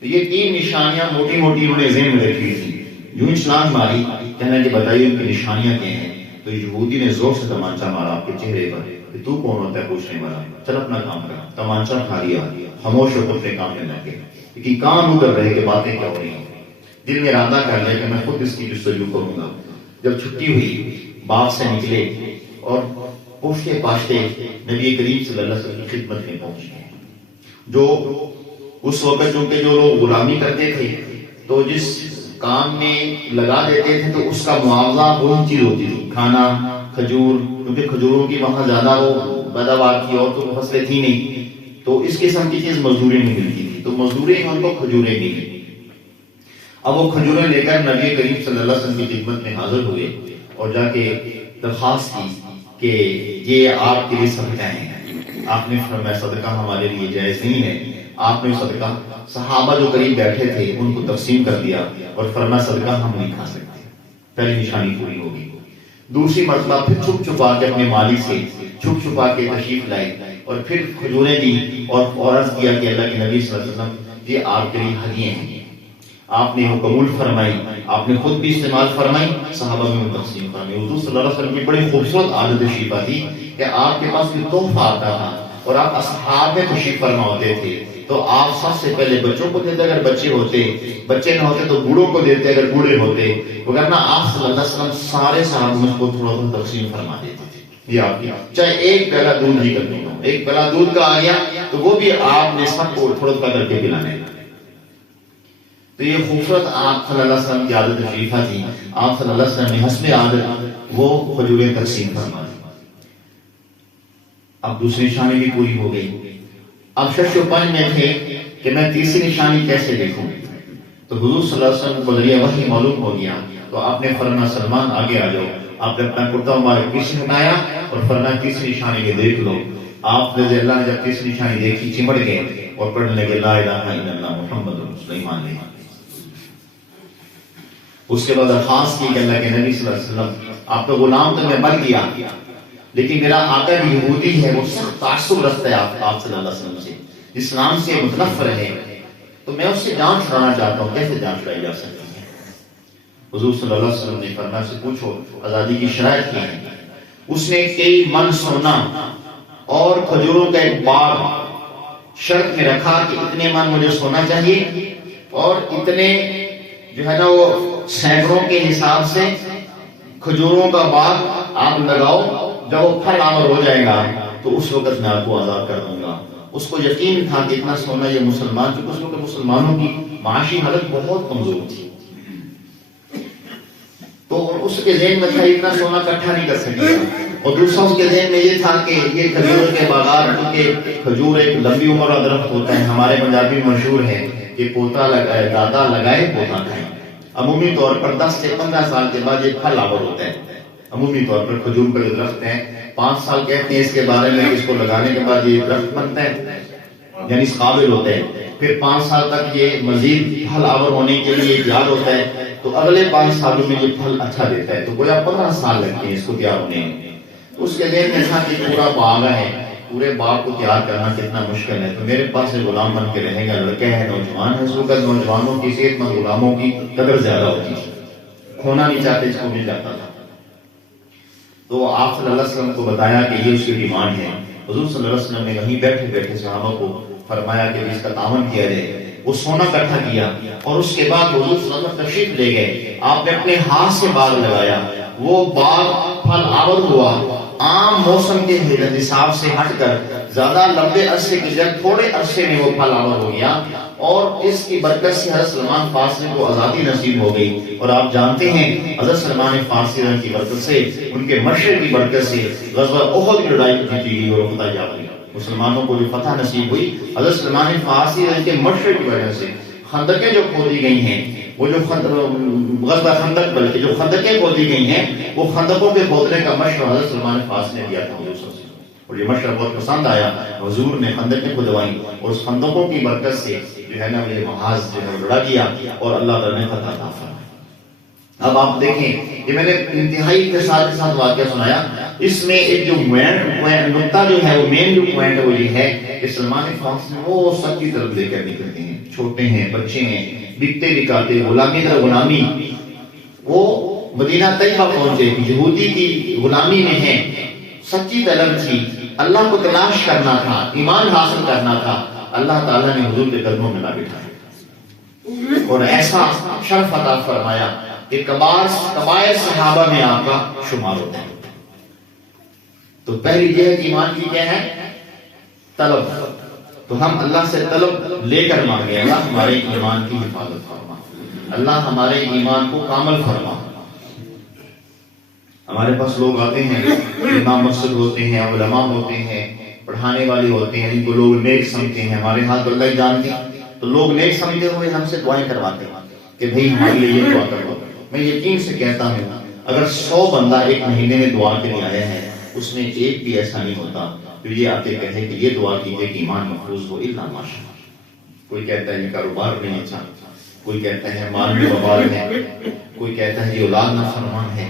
تو یہ تین نشانیاں موٹی موٹی انہوں نے ذہن میں رکھی تھی. جو اسلام ماری کہنا کہ بتائیے ان کی نشانیاں کیا ہیں. تو یہودی نے زور سے تمانچہ مارا آپ کے چہرے پر کہ تو کون ہوتا ہے پوچھنے والا، چل اپنا کام کر. تمانچہ کھا لیا، خاموش ہو اپنے کام میں لگ گئے. لیکن کام ادھر رہے کہ باتیں کیا ہو رہی ہیں. دل میں ارادہ کر لیا کہ میں خود اس کی جستجو کروں گا. جب چھٹی ہوئی باغ سے نکلے اور پوچھتے پاچھتے نبی کریم صلی اللہ علیہ وسلم کی خدمت میں پہنچے. جو اس وقت چونکہ جو لوگ غلامی کرتے تھے تو جس کام میں لگا دیتے تھے تو اس کا معاوضہ وہی چیز ہوتی تھی، کھانا، کھجور، کیونکہ کھجوروں کی وہاں زیادہ وہ پیداوار کی اور تو فصلیں تھی نہیں، تو اس قسم کی چیز مزدوری میں ملتی تھی. تو مزدوری میں ان کو کھجوریں ملی. اب وہ کھجوریں لے کر نبی کریم صلی اللہ علیہ وسلم کی خدمت میں حاضر ہوئے اور جا کے درخواست کی کہ یہ آپ کے لیے صدقہ ہیں. آپ نے فرمایا صدقہ ہمارے لیے جائز نہیں ہے. آپ نے صدقہ صحابہ جو قریب بیٹھے تھے ان کو تقسیم کر دیا اور فرمایا صدقہ ہم نہیں کھا سکتے. پہلی نشانی پوری ہوگی. دوسری مرتبہ پھر چھپ چھپا کے اپنے مالک سے چھپ چھپا کے تشریف لائے اور پھر کھجوریں دی اور عرض کیا کہ اللہ کے نبی صلی اللہ علیہ وسلم یہ آپ کے لیے ہدیے ہیں. آپ نے وہ قبول فرمائی، آپ نے خود بھی استعمال فرمائی، صحابہ میں وہ تقسیم فرمائی. حضور صلی اللہ علیہ وسلم کی بڑی خوبصورت عادت شریفہ تھی کہ آپ کے پاس کوئی تحفہ آتا تھا اور آپ اصحاب میں تشریف فرما ہوتے تھے تو آپ سب سے پہلے بچوں کو دیتے اگر بچے ہوتے، بچے نہ ہوتے تو بوڑھوں کو دیتے اگر بوڑھے ہوتے، وگرنہ آپ صلی اللہ علیہ وسلم سارے صحابہ کو تھوڑا تھوڑا تقسیم فرما دیتے تھے. یہ آپ کی چاہے ایک پیالہ دودھ ہی کرنے ہو، ایک پیالہ دودھ کا آ گیا تو وہ بھی آپ نے سب کو تھوڑا تھوڑا کر کے پلانے. تو یہ خوبصورت آپ صلی اللہ علیہ وسلم کی عادت شریفہ تھی. آپ صلی اللہ علیہ وسلم نے حسب عادت وہ کھجوریں تقسیم فرما دی. اب دوسری نشانی بھی پوری ہو گئی. اب شش و پنج میں تھے کہ میں تیسری نشانی کیسے دیکھوں. تو حضور صلی اللہ علیہ وسلم کو ذریعہ وحی معلوم ہو گیا تو آپ نے فرمایا سلمان آگے آ جاؤ. آپ نے اپنا کرتا مبارک پیچھے ہٹایا اور فرمایا تیسری نشانی کے دیکھ لو. آپ رضی اللہ نے جب تیسری نشانی دیکھی چمڑ گئے اور پڑھنے لگے لا الہ الا اللہ محمد رسول اللہ. اس کے بعد درخواست کی کہ اللہ کے نبی صلی اللہ علیہ وسلم آپ کا غلام تو میں مر گیا لیکن میرا آقا بھی یہودی ہے، وہ سخت تعصب رکھتا ہے آپ صلی اللہ علیہ وسلم سے، اسلام سے متنفر ہے، تو میں اس سے جان چھڑانا چاہتا ہوں. کیسے جان چھڑائی جا سکتی ہے؟ حضور صلی اللہ علیہ وسلم نے فرمایا سے پوچھو آزادی کی شرائط کیا ہے. اس نے کئی من سونا اور کھجوروں کا ایک باغ شرط میں رکھا کہ اتنے من مجھے سونا چاہیے اور اتنے جو ہے نا وہ سینکڑوں کے حساب سے کھجوروں کا باغ آپ لگاؤ. جب وہ پھل آور ہو جائے گا تو اس وقت میں آپ کو آزاد کر دوں گا. اس کو یقین تھا کہ اتنا سونا یہ مسلمان، چونکہ اس وقت مسلمانوں کی معاشی حالت بہت کمزور تھی تو اس کے ذہن میں تھا اتنا سونا اکٹھا نہیں کر سکے گا. اور دوسرا اس کے ذہن میں یہ تھا کہ یہ کھجور کے باغات، کیونکہ کھجور ایک لمبی عمر کا درخت ہوتا ہے. ہمارے پنجابی مشہور ہے کہ پوتا لگائے دادا لگائے پوتا کھائے. عمومی طور پر 10 سے 15 سال کے بعد یہ پھل آور ہوتا ہے. عمومی طور پر کھجور کا جو درخت ہے 5 سال کہتے ہیں اس کے بارے میں، اس کو لگانے کے بعد یہ درخت بنتا ہے یعنی اس قابل ہوتا ہے. پھر 5 سال تک یہ مزید پھل آور ہونے کے لیے تیار ہوتا ہے تو اگلے 5 سالوں میں یہ پھل اچھا دیتا ہے. تو گویا 15 سال لگتے ہیں اس کو تیار ہونے میں. تو اس کے ذہن میں تھا کہ پورا باغ ہے، پورے باغ کو تیار کرنا کتنا مشکل ہے، تو میرے پاس غلام بن کے رہے گا. لڑکے ہیں، نوجوان ہے. اس وقت نوجوانوں کی صحت مند غلاموں کی قدر زیادہ ہوتی ہے، کھونا نہیں چاہتے، اس کو مل جاتا تھا. تو آپ صلی اللہ علیہ وسلم کو بتایا کہ یہ اس کی ڈیمانڈ ہے. حضور صلی اللہ علیہ وسلم نے وہیں بیٹھے بیٹھے صحابہ کو فرمایا کہ اس کا تعاون کیا جائے. وہ سونا اکٹھا کیا اور اس کے بعد حضور صلی اللہ علیہ وسلم تشریف لے گئے. آپ نے اپنے ہاتھ سے باغ لگایا، وہ باغ پھل آور ہوا. عام موسم کے حساب سے ہٹ کر زیادہ لمبے عرصے کی جگہ تھوڑے عرصے میں وہ پھل آور ہو گیا اور اس کی برکت سے حضرت سلمان فارسی کو آزادی نصیب ہو گئی. اور آپ جانتے ہیں حضرت سلمان فارسی کی برکت سے، ان کے مشرے کی برکت سے غزوہ احد کی لڑائی جیتی گئی اور فتح یاب ہوئی. مسلمانوں کو جو فتح نصیب ہوئی حضرت سلمان فارسی کے مشرے کی وجہ سے. خندقیں جو کھودی گئی ہیں، وہ جو غزوہ خندق، بلکہ جو خندقیں کھودی گئی ہیں وہ خندقوں کے کھودنے کا مشورہ حضرت سلمان فارسی نے دیا تھا. اور یہ مشورہ بہت پسند آیا، حضور نے خندقیں کھدوائیں اور اس خندقوں کی برکت سے جو ہے نا یہ محاذ جو ہے لڑا گیا اور اللہ تعالیٰ نے فتح عطا فرمائی۔ اب آپ دیکھیں یہ میں نے انتہائی کے ساتھ واقعہ سنایا، اس میں ایک جو نقطہ جو ہے وہ مین جو پوائنٹ ہے وہ یہ ہے کہ سلمان فارسی وہ سب کی طرف لے کر نکلتے ہیں، چھوٹے ہیں، بچے ہیں، بکتے بکاتے، غلامی در غلامی، وہ مدینہ طیبہ پہنچے، یہودی کی غلامی میں ہیں، سچی طلب تھی، اللہ کو تلاش کرنا تھا، ایمان حاصل کرنا تھا، اللہ تعالیٰ نے حضور کے قدموں میں لا بٹھایا اور ایسا شرف عطا فرمایا کہ کبائر صحابہ میں آپ کا شمار ہوتا ہے۔ تو پہلی جہت ایمان کی کیا ہے؟ طلب۔ تو ہم اللہ سے طلب لے کر مانگے، اللہ ہمارے ایمان کی حفاظت فرما، اللہ ہمارے ایمان کو کامل فرما۔ ہمارے پاس لوگ آتے ہیں، امام مسجد ہوتے ہیں، علماء ہوتے ہیں، پڑھانے والے ہوتے ہیں، جن کو لوگ نیک سمجھتے ہیں، ہمارے ہاتھ اللہ جانتے ہیں، تو لوگ نیک سمجھتے ہوئے ہم سے دعائیں کرواتے ہیں کہ بھئی ہمارے لیے یہ دعا کرو۔ میں یقین سے کہتا ہوں اگر 100 بندہ ایک مہینے میں دعا کے لیے آیا ہے، اس میں ایک بھی ایسا نہیں ہوتا جو یہ آتے کہے کہ یہ دعا کیجیے کہ ایمان محفوظ ہو، الا ماشاءاللہ۔ کوئی کہتا ہے یہ کاروبار نہیں اچھا، کوئی کہتا ہے مال میں وبال ہے، کوئی کہتا ہے یہ اولاد نافرمان ہے،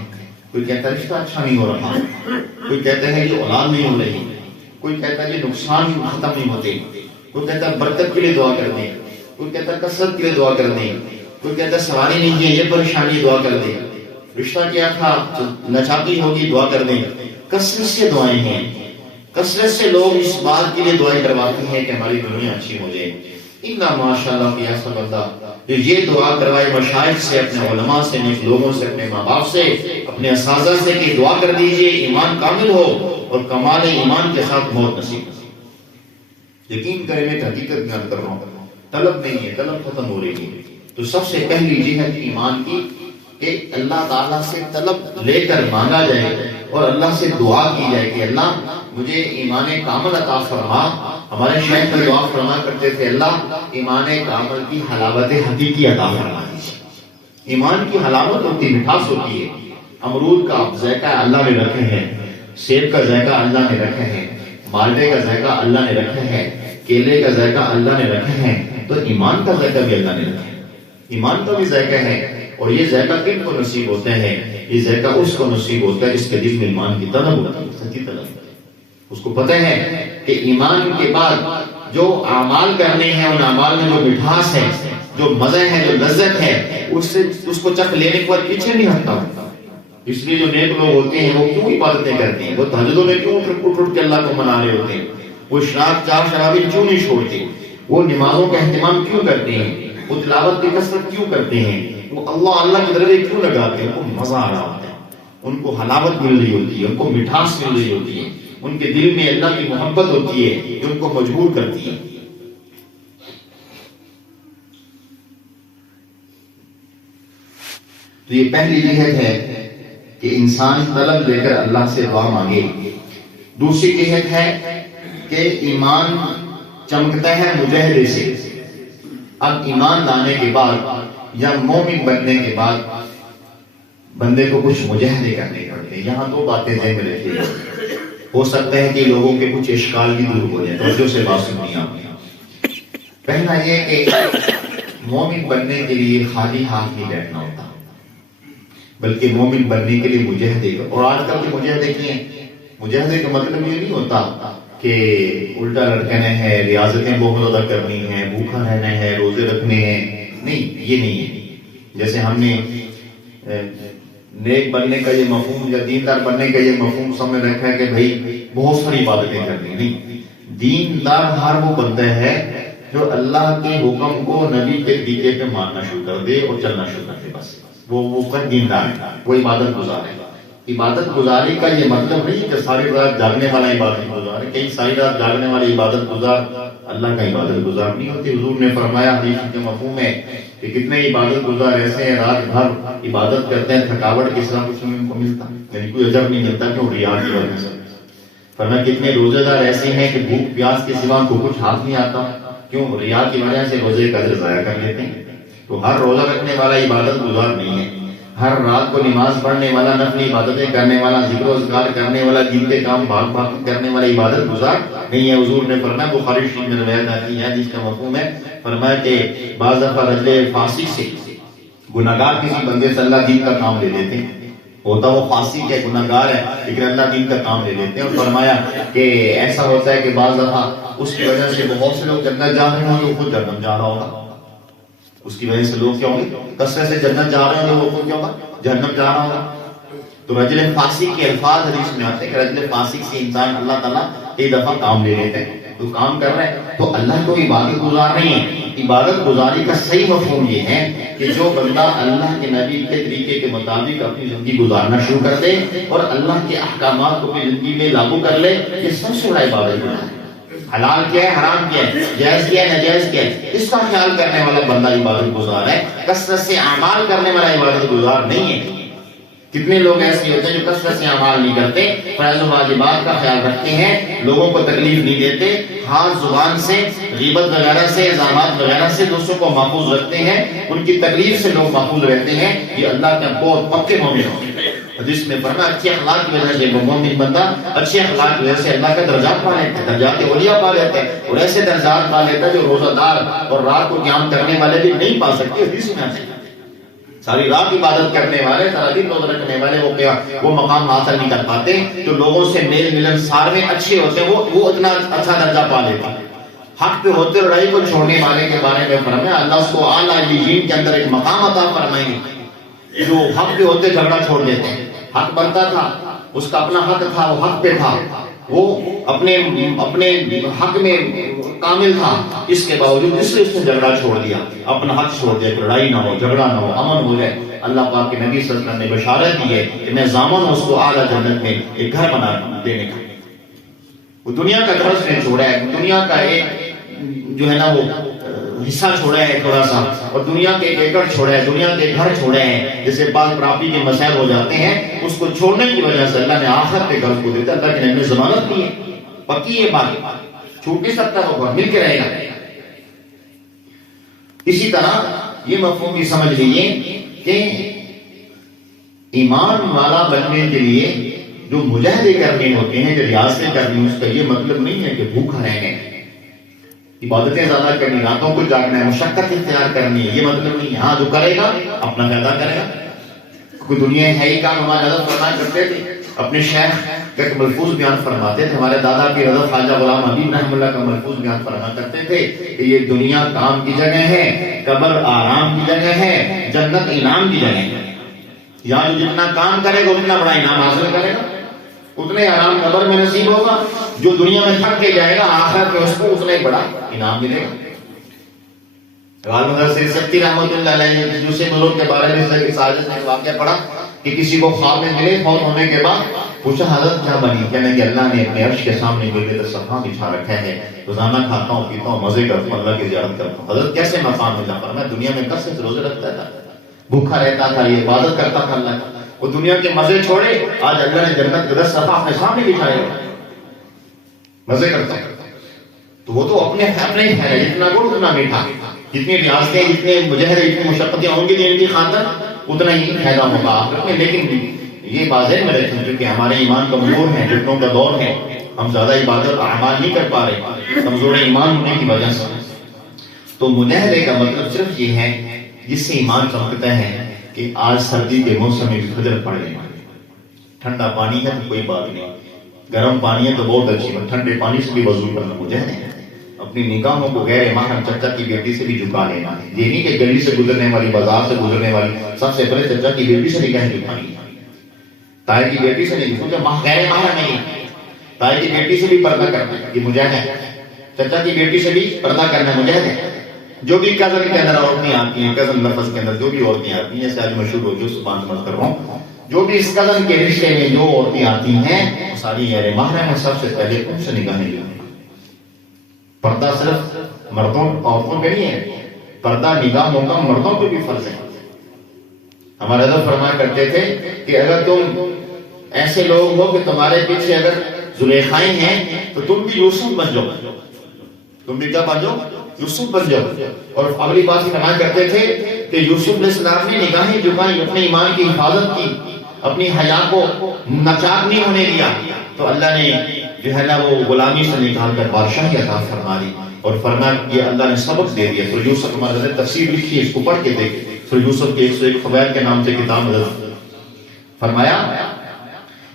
کوئی کہتا ہے رشتہ اچھا نہیں ہو رہا، کوئی کہتا ہے یہ اولاد نہیں ہو رہی، کوئی کہتا ہے یہ نقصان ختم نہیں ہوتے، کوئی کہتا ہے برکت کے لیے دعا کر دیں، کوئی کہتا ہے کثرت کے لیے دعا کر دیں، کوئی کہتا ہے سواری نہیں ہے یہ پریشانی دعا کر دیں، رشتہ کیا تھا ناچاکی ہوگی دعا کر دیں۔ کثرت سے دعائیں ہیں، کثرت سے لوگ اس بات کے لیے دعائیں کرواتے ہیں کہ ہماری دنیا اچھی ہو جائے۔ الا ماشاءاللہ کہ ایسا بندہ جو یہ دعا کروائے مشائخ سے، اپنے علماء سے، نیک لوگوں سے، اپنے ماں باپ سے، اپنے اساتذہ سے کہ دعا کر دیجئے ایمان کامل ہو اور کمال ایمان کے ساتھ موت نصیب ہو۔ یقین کریں میں حقیقت بیان کر رہا ہوں، طلب نہیں ہے، طلب ختم ہو رہی ہے۔ تو سب سے پہلی جہت ایمان کی کہ اللہ تعالیٰ سے طلب لے کر مانگا جائے اور اللہ سے دعا کی جائے کہ اللہ مجھے ایمان کامل عطا فرما۔ ہمارے شیخ میں دعا فرما کرتے تھے اللہ ایمان کامل کی حلاوت حقیقی عطا فرما دیجیے۔ ایمان کی حلاوت ہوتی، مٹھاس ہوتی ہے۔ امرود کا ذائقہ اللہ نے رکھے ہیں، سیب کا ذائقہ اللہ نے رکھے ہیں، مالٹے کا ذائقہ اللہ نے رکھے ہیں، کیلے کا ذائقہ اللہ نے رکھے ہیں، تو ایمان کا ذائقہ بھی اللہ نے رکھا ہے۔ ایمان کا بھی ذائقہ ہے، اور یہ ذائقہ کن کو نصیب ہوتا ہے؟ یہ ذائقہ اس کو نصیب ہوتا ہے جس کے دل میں ایمان کی طلب ہوتی ہے، سچی طلب ہوتی ہے۔ اس کو پتہ ہے کہ ایمان کے بعد جو اعمال کرنے ہیں، ان اعمال میں جو مٹھاس ہے، جو مزہ ہے، جو لذت ہے، اس کو چکھ لینے کے بعد پیچھے نہیں ہٹتا۔ اس لیے جو نیک لوگ ہوتے ہیں وہ کیوں عبادتیں کرتے ہیں، وہ تہجدوں میں کیوں اٹھ کے اللہ کو منا رہے ہوتے ہیں، وہ چار شرابی کیوں نہیں چھوڑتے، وہ نمازوں کا اہتمام کیوں کرتے ہیں، وہ تلاوت کی کثرت کیوں کرتے ہیں، وہ اللہ کی طرف کیوں لگاتے ہیں؟ ان کو مزہ آ رہا ہوتا ہے، ان کو حلاوت مل رہی ہوتی ہے، ان کو مٹھاس مل رہی ہوتی ہے، ان کے دل میں اللہ کی محبت ہوتی ہے جو ان کو مجبور کرتی ہے۔ تو یہ پہلی جہت ہے کہ انسان طلب لے کر اللہ سے دعا مانگے۔ دوسری جہت ہے کہ ایمان چمکتا ہے مجاہدے سے۔ اب ایمان لانے کے بعد یا مومن بننے کے بعد بندے کو کچھ مجاہدے کرنے پڑتے ہیں۔ یہاں دو باتیں ذہن میں رکھیے، ہو سکتا ہے کہ لوگوں کے کچھ اشکال بھی دور ہو جائے، توجہ سے بات سنیے آپ۔ پہلا یہ کہ مومن بننے کے لیے خالی ہاتھ نہیں بیٹھنا ہوتا، بلکہ مومن بننے کے لیے مجاہدے کا۔ اور آج کل کے مجاہدے کی ہیں، مجاہدے کا مطلب یہ نہیں ہوتا کہ الٹا لٹکنا ہے، ریاضتیں بہت زیادہ کرنی ہیں، بھوکا رہنا ہے، روزے رکھنے ہیں، نہیں، یہ نہیں ہے۔ جیسے ہم نے نیک بننے کا یہ مفہوم یا دیندار بننے کا یہ مفہوم سامنے رکھا ہے کہ بھائی بہت ساری عبادتیں کرنی، نہیں۔ دیندار ہر وہ بنتا ہے جو اللہ کے حکم کو نبی کے طریقے پہ ماننا شروع کر دے اور چلنا شروع کر دے، بس وہ دیندار ہے، وہ عبادت گزار ہے۔ عبادت گزاری کا یہ مطلب نہیں کہ ساری رات جاگنے والا عبادت گزار ہے، کئی ساری رات جاگنے والی عبادت گزار اللہ کا عبادت گزار نہیں ہوتی۔ حضور نے فرمایا حدیث کے مفہوم ہے کہ کتنے عبادت گزار ایسے ہیں رات بھر عبادت کرتے ہیں، تھکاوٹ کے ساتھ کچھ نہیں ان کو ملتا، یعنی کوئی اجر نہیں ملتا، کیوں؟ ریا کی وجہ سے۔ فرمایا کتنے روزے دار ایسے ہیں کہ بھوک پیاس کے سوا کو کچھ ہاتھ نہیں آتا، کیوں؟ ریا کی وجہ سے روزے کا اجر ضائع کر لیتے ہیں۔ تو ہر روزہ رکھنے والا عبادت گزار نہیں ہے، ہر رات کو نماز پڑھنے والا، نفلی عبادتیں کرنے والا، ذکر و اذکار کرنے والا، دین کے کام بھاگ بھاگ کرنے والا عبادت گزار نہیں ہے۔ حضور نے فرمایا، بخاری شریف میں روایت آتی ہے جس کا مفہوم ہے، فرمایا کہ بعض دفعہ رجل فاسق سے، گناہگار کسی بندے سے اللہ دین کا کام لے لیتے ہیں، ہوتا وہ فاسق ہے، گناہگار ہے، لیکن اللہ دین کا کام لے لیتے ہیں۔ اور فرمایا کہ ایسا ہوتا ہے کہ بعض دفعہ اس کی وجہ سے بہت سے لوگ جنت جا رہے ہوں گے، وہ خود جہنم جا رہا ہوگا۔ اس کی وجہ سے لوگ کیا ہوں گے؟ کثرت سے جنت جا رہے ہوں گے، وہ خود کیا ہوگا؟ جہنم جا رہا ہوگا۔ تو رجل فاسق کے الفاظ حدیث میں آتے ہیں کہ رجل فاسق سے انسان اللہ تعالیٰ ایک دفعہ کام لے لیتے ہیں، تو کام کر رہے ہیں تو اللہ کو عبادت گزار نہیں ہے۔ عبادت گزاری کا صحیح مفہوم یہ ہے کہ جو بندہ اللہ کے نبی کے طریقے کے مطابق اپنی زندگی گزارنا شروع کر دے اور اللہ کے احکامات کو اپنی زندگی میں لاگو کر لے، یہ سب سے بڑا عبادت ہے۔ حلال کیا ہے، حرام کیا ہے، جائز کیا ہے، ناجائز کیا ہے، اس کا خیال کرنے والا بندہ عبادت گزار ہے۔ کثرت سے اعمال کرنے والا عبادت گزار نہیں ہے۔ کتنے لوگ ایسے ہوتے ہیں جو کثرت سے اعمال نہیں کرتے، فرائض و واجبات کا خیال رکھتے ہیں، لوگوں کو تکلیف نہیں دیتے، ہاتھ زبان سے، غیبت وغیرہ سے، الزامات وغیرہ سے دوسروں کو محفوظ رکھتے ہیں، ان کی تکلیف سے لوگ محفوظ رہتے ہیں، یہ اللہ کے بہت پکے مومن ہوتے ہیں۔ حدیث میں فرمایا اچھے اخلاق کی وجہ سے مومن بندہ اچھے اخلاق کی وجہ سے اللہ کا درجات پا لیتا ہے، درجات اولیاء پا لیتا ہے، اور ایسے درجات پا لیتا ہے جو روزہ دار اور رات کو قیام کرنے والے بھی نہیں پا سکتے۔ حدیث میں آتا ہے ساری رات عبادت کرنے والے، سارا دن روزہ رکھنے والے وہ مقام حاصل نہیں کر پاتے جو لوگوں سے میل ملن سار میں اچھے ہوتے ہیں، وہ اتنا اچھا درجہ پا لیتے ہیں۔ حق پہ ہوتے لڑائی کو چھوڑنے والے کے بارے میں فرمایا اللہ اس کو اعلیٰ علیین کے اندر ایک مقام عطا فرمائیں گے، جو حق پہ ہوتے جھگڑا چھوڑ دیتے ہیں۔ حق بنتا تھا، اس کا اپنا حق تھا، وہ حق پہ تھا، وہ اپنے حق میں کامل تھا، اس کے باوجود اس نے جھگڑا چھوڑ دیا، اپنا حق چھوڑ دیا، لڑائی نہ ہو، جھگڑا نہ ہو، امن ہو جائے۔ اللہ پاک کے نبی صلی اللہ علیہ وسلم نے بشارت دی ہے کہ میں ضامن ہوں اس کو اعلیٰ جنت میں ایک گھر بنا دینے کا۔ وہ دنیا کا گھر اس نے چھوڑا ہے، دنیا کا ایک جو ہے نا وہ حصہ چھوڑا ہے تھوڑا سا، اور دنیا کے ایک ایکڑ چھوڑا ہے، دنیا کے گھر چھوڑے ہیں، جیسے بعض پراپرٹی کے مسائل ہو جاتے ہیں، اس کو چھوڑنے کی وجہ سے اللہ نے آخرت کے گھر کو دیتا، اللہ کے نبی نے ضمانت دی ہے، پکی ہے بات، چھوٹ نہیں سکتا، وہ گھر مل کے رہے گا۔ اسی طرح یہ مفہوم بھی سمجھ لیجیے کہ ایمان والا بننے کے لیے جو مجاہدے کرنے ہوتے ہیں، جو ریاضتیں کرنی، اس کا یہ مطلب نہیں ہے کہ بھوکا رہنا ہے، عبادتیں زیادہ کرنی، راتوں کو جاگنا ہے، مشقت اختیار کرنی ہے، یہ مطلب نہیں ہے۔ ہاں جو کرے گا اپنا فائدہ کرے گا، کوئی دنیا ہے ہی کام۔ ہمارے حضرت فرمایا کرتے تھے، اپنے شیخ کا ایک ملفوظ بیان فرماتے تھے، ہمارے دادا کی حضرت خواجہ غلام حبیب رحمہ اللہ کا ملفوظ بیان فرما کرتے تھے کہ یہ دنیا کام کی جگہ ہے، قبر آرام کی جگہ ہے، جنت انعام کی جگہ ہے۔ یہاں جو جتنا کام کرے گا اتنا بڑا انعام حاصل کرے گا، اتنے آرام قبر میں نصیب ہوگا، جو دنیا میں تھک کے جائے گا آخرت میں اس کو اتنا ہی بڑا انعام ملے گا۔ غالب حضرت سکتی رحمۃ اللہ علیہ نے دوسرے ملک کے بارے میں ساجد نے واقعہ پڑھا کہ کسی کو خواب میں ملے، فوت ہونے کے بعد پوچھا حضرت کیا بنی؟ کہنے کہ اللہ نے اپنے عرش کے سامنے میرے لیے صفحہ بچھا رکھا ہے، روزانہ کھاتا ہوں، پیتا ہوں، مزے کرتا ہوں، اللہ کی زیارت کرتا ہوں۔ حضرت کیسے مقام ملا؟ فرمایا دنیا میں کثرت سے روزے رکھتا تھا، بھوکا رہتا تھا، یہ عبادت کرتا تھا اللہ کا، وہ دنیا کے مزے چھوڑے، آج اللہ نے جنت کے 10 صفحہ اپنے سامنے بچھائے، مزے کرتا ہے۔ تو وہ تو اپنے ہی ہے، جتنا گڑ اتنا میٹھا، جتنی ریاستیں، جتنے مجاہدے، جتنی مشقتیں ہوں گی جن کی خاطر اتنا ہی فائدہ ہوگا آخرت میں۔ لیکن یہ واضح میں رکھیں کیونکہ ہمارے ایمان کمزور ہیں، گھٹنوں کا دور ہے، ہم زیادہ عبادت اعمال نہیں کر پا رہے کمزور ایمان ہونے کی وجہ سے۔ تو مجاہدے کا مطلب صرف یہ ہے جس سے ایمان چمکتا ہے کہ آج سردی کے موسم میں فجر پڑ گئی، ٹھنڈا پانی ہے تو کوئی بات نہیں، گرم پانی ہے تو بہت اچھی بات، ٹھنڈے پانی سے بھی وضو کرنا مجاہدہ ہے۔ اپنی نگاہوں کو غیر محرم چچا کی بیٹی سے بھی جھکا لینا ہے، یہ نہیں کہ گلی سے گزرنے والی، بازار سے گزرنے والی، سب سے پہلے چچا کی بیٹی سے نگاہیں جھکانی، تائی کی بیٹی سے نہیں، کیونکہ غیر محرم نہیں، تائی کی بیٹی سے بھی پردہ کرنا یہ مجاہدہ ہے، چچا کی بیٹی سے بھی پردہ کرنا مجاہدہ ہے۔ جو بھی کزن کے اندر عورتیں آتی ہیں، کزن لفظ کے اندر جو بھی عورتیں آتی ہیں، جیسے آج مشہور ہو گئی اس بات مت کر رہا ہوں، جو بھی اس کزن کے رشتے میں جو عورتیں آتی ہیں وہ ساری غیر محرم ہیں، سب سے پہلے ان سے نگاہیں جھکانی۔ پردہ صرف مردوں عورتوں پہ نہیں ہے، پردہ نگاہوں کا مردوں پہ بھی فرض ہے۔ ہمارے حضرت فرمایا کرتے تھے کہ اگر تم ایسے لوگ ہو کہ تمہارے پیچھے اگر زلیخائیں ہیں تو تم بھی یوسف بن جاؤ، تم بھی کیا بن جاؤ؟ یوسف بن جاؤ۔ اور اگلی بات فرمایا کرتے تھے کہ یوسف علیہ السلام نے نگاہیں جھکائیں، اپنے ایمان کی حفاظت کی، اپنی حیا کو ناچاک نہیں ہونے دیا، تو اللہ نے جو ہے نا وہ غلامی سے نکال کر بادشاہی عطا فرما دی اور فرمایا یہ اللہ نے سبق دے دیا۔ سورہ یوسف ہمارے نے تفسیر لکھی ہے، اس کو پڑھ کے دیکھیں۔ سورہ یوسف کے 101 فوائد کے نام سے کتاب میں فرمایا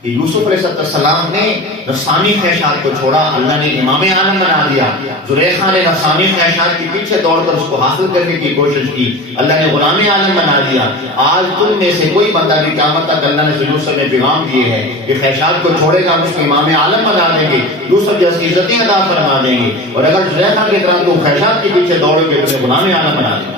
کہ یوسف علیہ السلام نے نفسانی خواہشات کو چھوڑا، اللہ نے امام عالم بنا دیا۔ زلیخا نے نفسانی خواہشات کے پیچھے دوڑ کر اس کو حاصل کرنے کی کوشش کی، اللہ نے غلام عالم بنا دیا۔ آج تم میں سے کوئی بندہ بھی قیامت تک اللہ نے یوسف میں پیغام دیے ہیں کہ خواہشات کو چھوڑے گا ہم اس کو امام عالم بنا دیں گے، یوسف جیسی عزتیں عطا فرما دیں گے، اور اگر زلیخا کی طرح تو خواہشات کے پیچھے دوڑو گے تو غلام عالم بنا دیں گے۔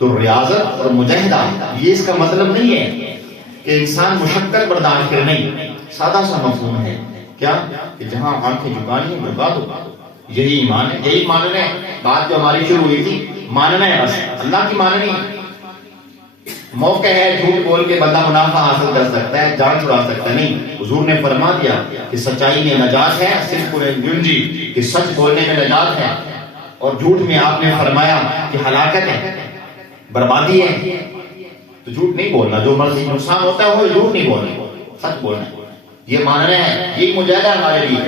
تو ریاضت اور مجاہدہ یہ اس کا مطلب نہیں ہے کہ انسان مشقت برداشت کرے، نہیں، سادہ سا مفہوم ہے کیا کہ جہاں آنکھیں جھکانی ہے جھکا دو، یہی ایمان ہے، یہی ماننا ہے۔ بات جو ہماری شروع ہوئی تھی ماننا ہے، بس اللہ کی ماننی ہے۔ موقع ہے جھوٹ بول کے بندہ منافع حاصل کر سکتا ہے، جان چھڑا سکتا ہے، نہیں، حضور نے فرما دیا کہ سچائی میں نجات ہے، صرف گنجی کہ سچ بولنے میں نجات ہے، اور جھوٹ میں آپ نے فرمایا کہ ہلاکت ہے، بربادی ہے۔ تو جھوٹ نہیں بولنا، جو مرضی نقصان ہوتا ہے وہ جھوٹ نہیں بولنا، سچ بولنا، یہ ماننا ہے، یہی مجاہدہ ہمارے لیے۔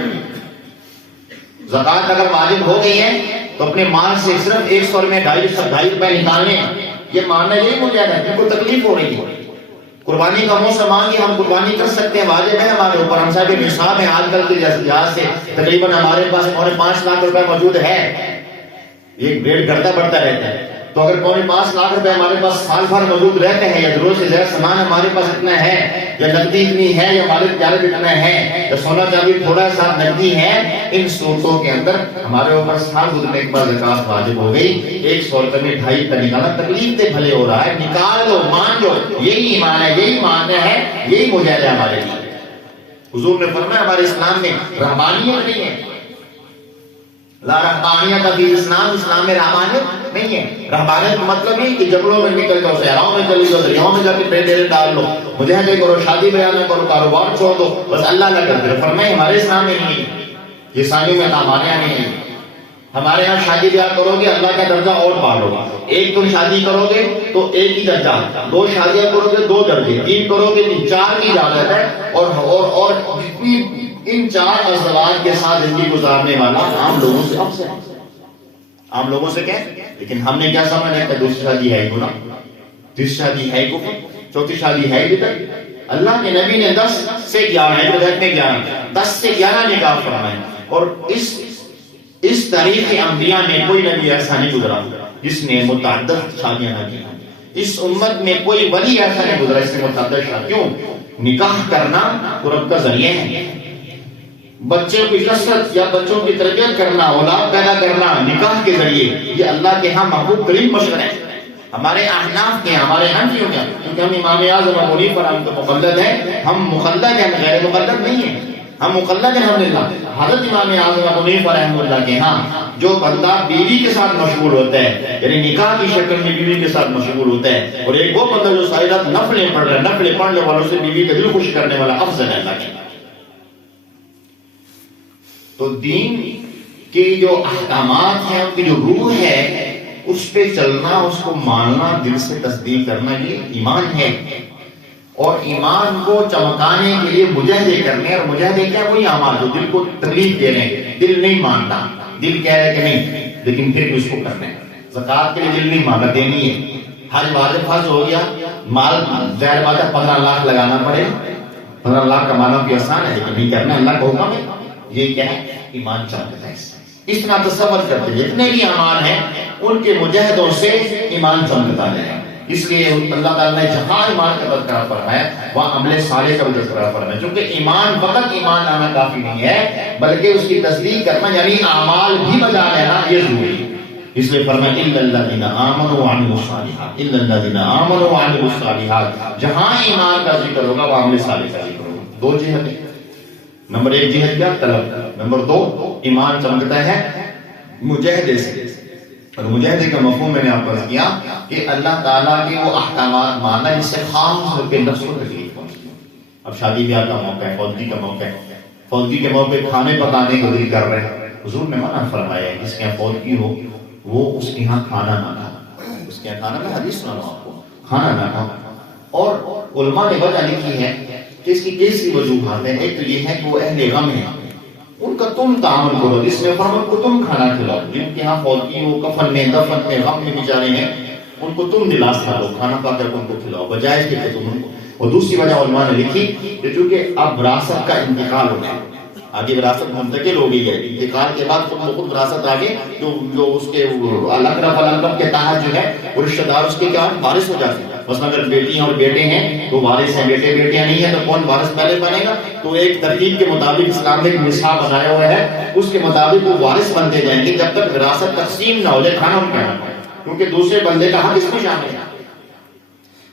زکوٰۃ اگر واجب ہو گئی ہے تو اپنے مال سے صرف 100 میں 2.5 روپے نکالنے ہیں، یہ ماننا یہی مجاہدہ ہے۔ جن کو تکلیف ہو رہی ہے قربانی کا منہ سے مانگی، ہم قربانی کر سکتے ہیں، واجب ہے ہمارے اوپر، ہم صاحب نصاب ہے، آج کل کے لحاظ سے تقریباً ہمارے پاس 5.25 لاکھ روپے موجود ہے، یہ ریٹ گھٹتا بڑھتا رہتا ہے۔ تو اگر 5.25 لاکھ روپے ہمارے پاس سال بھر موجود رہتے ہیں، یا ضرورت سے زیادہ سامان ہمارے پاس اتنا ہے، یا نقدی اتنی ہے، یا مال تجارت اتنا ہے، یا سونا چاندی تھوڑا سا نقدی ہے، ان صورتوں کے اندر ہمارے اوپر سال گزرنے کے بعد زکوٰۃ واجب ہو گئی۔ 100 روپے میں 2.5 روپے نکالنا تکلیف سے بھلے ہو رہا ہے، نکال لو، مان لو، یہی ایمان ہے، یہی ماننا ہے، یہی مجاہدہ ہمارے لیے۔ حضور نے فرمایا ہمارے اسلام میں رحمانیت نہیں ہے، لا رحمانیت فی اسلام، اسلام میں رحمانیت نہیں ہے۔ رحمانیت مطلب نہیں کہ جنگلوں میں نکل جاؤ، صحراؤں میں چلی جاؤ، دریاؤں میں جا کے ڈیرے ڈال لو، مجاہدے کرو، شادی بیاہ نہ کرو، کاروبار چھوڑ دو، بس اللہ نہ کرتے رہو۔ فرمائے ہمارے اسلام میں نہیں ہے، یہ عیسائیوں میں ہمارے یہاں نہیں ہے۔ ہمارے یہاں شادی بیاہ کرو گے اللہ کا درجہ اور پالو، ایک تم شادی کرو گے تو ایک ہی درجہ، 2 شادیاں کرو گے 2 درجے، 3 کرو گے 4 کی اجازت ہے، اور جتنی ان 4 ازواج کے ساتھ زندگی گزارنے والا عام لوگوں سے افضل ہے۔ عام لوگوں سے کیا، لیکن ہم نے کیا سمجھا کہ دوسری شادی ہے گناہ، تیسری شادی ہے کفر، چوتھی شادی ہے بدعت۔ اللہ کے نبی نے 10 سے 11 بدعت میں 10 سے 11 نکاح فرمائے، اور اس تاریخ انبیاء میں کوئی نبی ایسا نہیں گزرا جس نے متعدد شادیاں نہ کی۔ اس امت میں کوئی ولی ایسا نہیں گزرا جس نے متعدد شادیوں۔ نکاح کرنا قرب کا ذریعہ ہے، بچوں کی کثرت یا بچوں کی تربیت کرنا، اولاد پیدا کرنا نکاح کے ذریعے، یہ اللہ کے ہاں محبوب ترین مشغلہ ہے۔ ہمارے احناف کے، ہمارے حنفیوں کے، کیونکہ ہم امام اعظم ابو حنیفہ پر ہم تو مقلد ہیں، ہم مقلد ہیں، غیر مقلد نہیں ہیں، ہم مقلد ہیں الحمدللہ۔ حضرت امام اعظم ابو حنیفہ رحمہ اللہ کے ہاں جو بندہ بیوی کے ساتھ مشغول ہوتا ہے، یعنی نکاح کی شکل میں بیوی کے ساتھ مشغول ہوتا ہے، اور ایک وہ بندہ جو ساری رات نفلیں پڑھ رہا ہے، نفلیں پڑھنے والوں سے بیوی کا دل خوش کرنے والا افضل ہے اللہ کے۔ تو دین کے جو احکامات ہیں، ان کی جو روح ہے، اس پہ چلنا، اس کو ماننا، دل سے تصدیق کرنا، یہ ایمان ہے۔ اور ایمان کو چمکانے کے لیے مجاہدے کرنے، اور مجاہدے کیا، وہی اعمال جو دل کو تکلیف دے رہے ہیں، دل نہیں مانتا، دل کہہ رہے کہ نہیں، لیکن پھر بھی اس کو کرنا ہے۔ زکوٰۃ کے لیے دل نہیں مانتا، دینی ہے۔ حج واجب فرض ہو گیا، مال ظاہر بات ہے 15 لاکھ لگانا پڑے، 15 لاکھ کمانا بھی آسان ہے، لیکن نہیں کرنا، اللہ کا حکم ہے۔ یہ کیا ہے، ایمان چمکتا ہے۔ اس طرح تصور کرتے ہیں جتنے بھی اعمال ہیں ان کے مجاہدوں سے ایمان چمکتا ہے۔ اس لیے اللہ تعالیٰ نے جہاں ایمان کا تذکرہ فرمایا وہاں عمل صالح کا بھی تذکرہ فرمایا، چونکہ ایمان فقط ایمان لانا کافی نہیں ہے، بلکہ اس کی تصدیق کرنا یعنی اعمال بھی بجا لینا یہ ضروری ہے۔ اس لیے فرمایا الا الذین آمنوا وعملوا الصالحات، الا الذین آمنوا وعملوا الصالحات، جہاں ایمان کا ذکر ہوگا وہاں عمل صالح کا ذکر ہوگا۔ 2 جہت ہیں، نمبر 1 جہت کیا، طلب، نمبر 2 ایمان چمکتا ہے مجاہدے سے۔ اور مجاہدے کا مفہوم میں نے آپ کو کیا کہ اللہ تعالیٰ کے وہ احکامات ماننا جس سے خام طور پہ نفس کو تکلیف پہنچتی ہے۔ اب شادی بیاہ کا موقع ہے، فوتگی کا موقع ہے، فوتگی کے موقع کھانے پکانے کو دل کر رہے ہیں، حضور نے منع فرمایا ہے جس کے یہاں فوتگی ہو وہ اس کے یہاں کھانا نہ کھائے، اس کے یہاں کھانا، میں حدیث سنا رہا ہوں آپ کو، کھانا نہ کھائے۔ اور علماء نے وجہ لکھی ہے کہ اس کی کیسی وجوہات ہیں۔ ایک تو یہ ہے کہ وہ اہل غم ہیں، ان کا تم تعامل کرو، جس میں فرمان کو تم کھانا کھلاؤ، جن کے ہاں فوتگی ہو، کفن میں، دفن میں، غم میں بیچارے ہیں، ان کو تم دلاسا دو، کھانا پا کر ان کو کھلاؤ، بجائے اس کے کہ تم ان کو۔ اور دوسری وجہ علماء نے لکھی کہ چونکہ اب وراثت کا انتقال ہو گیا، آگے وراثت منتقل ہو گئی ہے، انتقال کے بعد خود وراثت آگے جو اس کے الاقرب والاقرب کے تحت جو ہے وہ رشتہ دار اس کے کیا وارث ہو جاتے ہیں۔ مثلا اگر بیٹیاں اور بیٹے ہیں تو وارث ہیں، بیٹے بیٹیاں نہیں ہیں تو کون وارث پہلے بنے گا؟ تو ایک ترتیب کے مطابق اسلام نے ایک نصاب بنایا ہوا ہے، اس کے مطابق وہ وارث بنتے جائیں گے جب تک وراثت تقسیم نہ ہو جائے، کھانا ان کا نہ، کیونکہ دوسرے بندے کا حق اس میں شامل ہے۔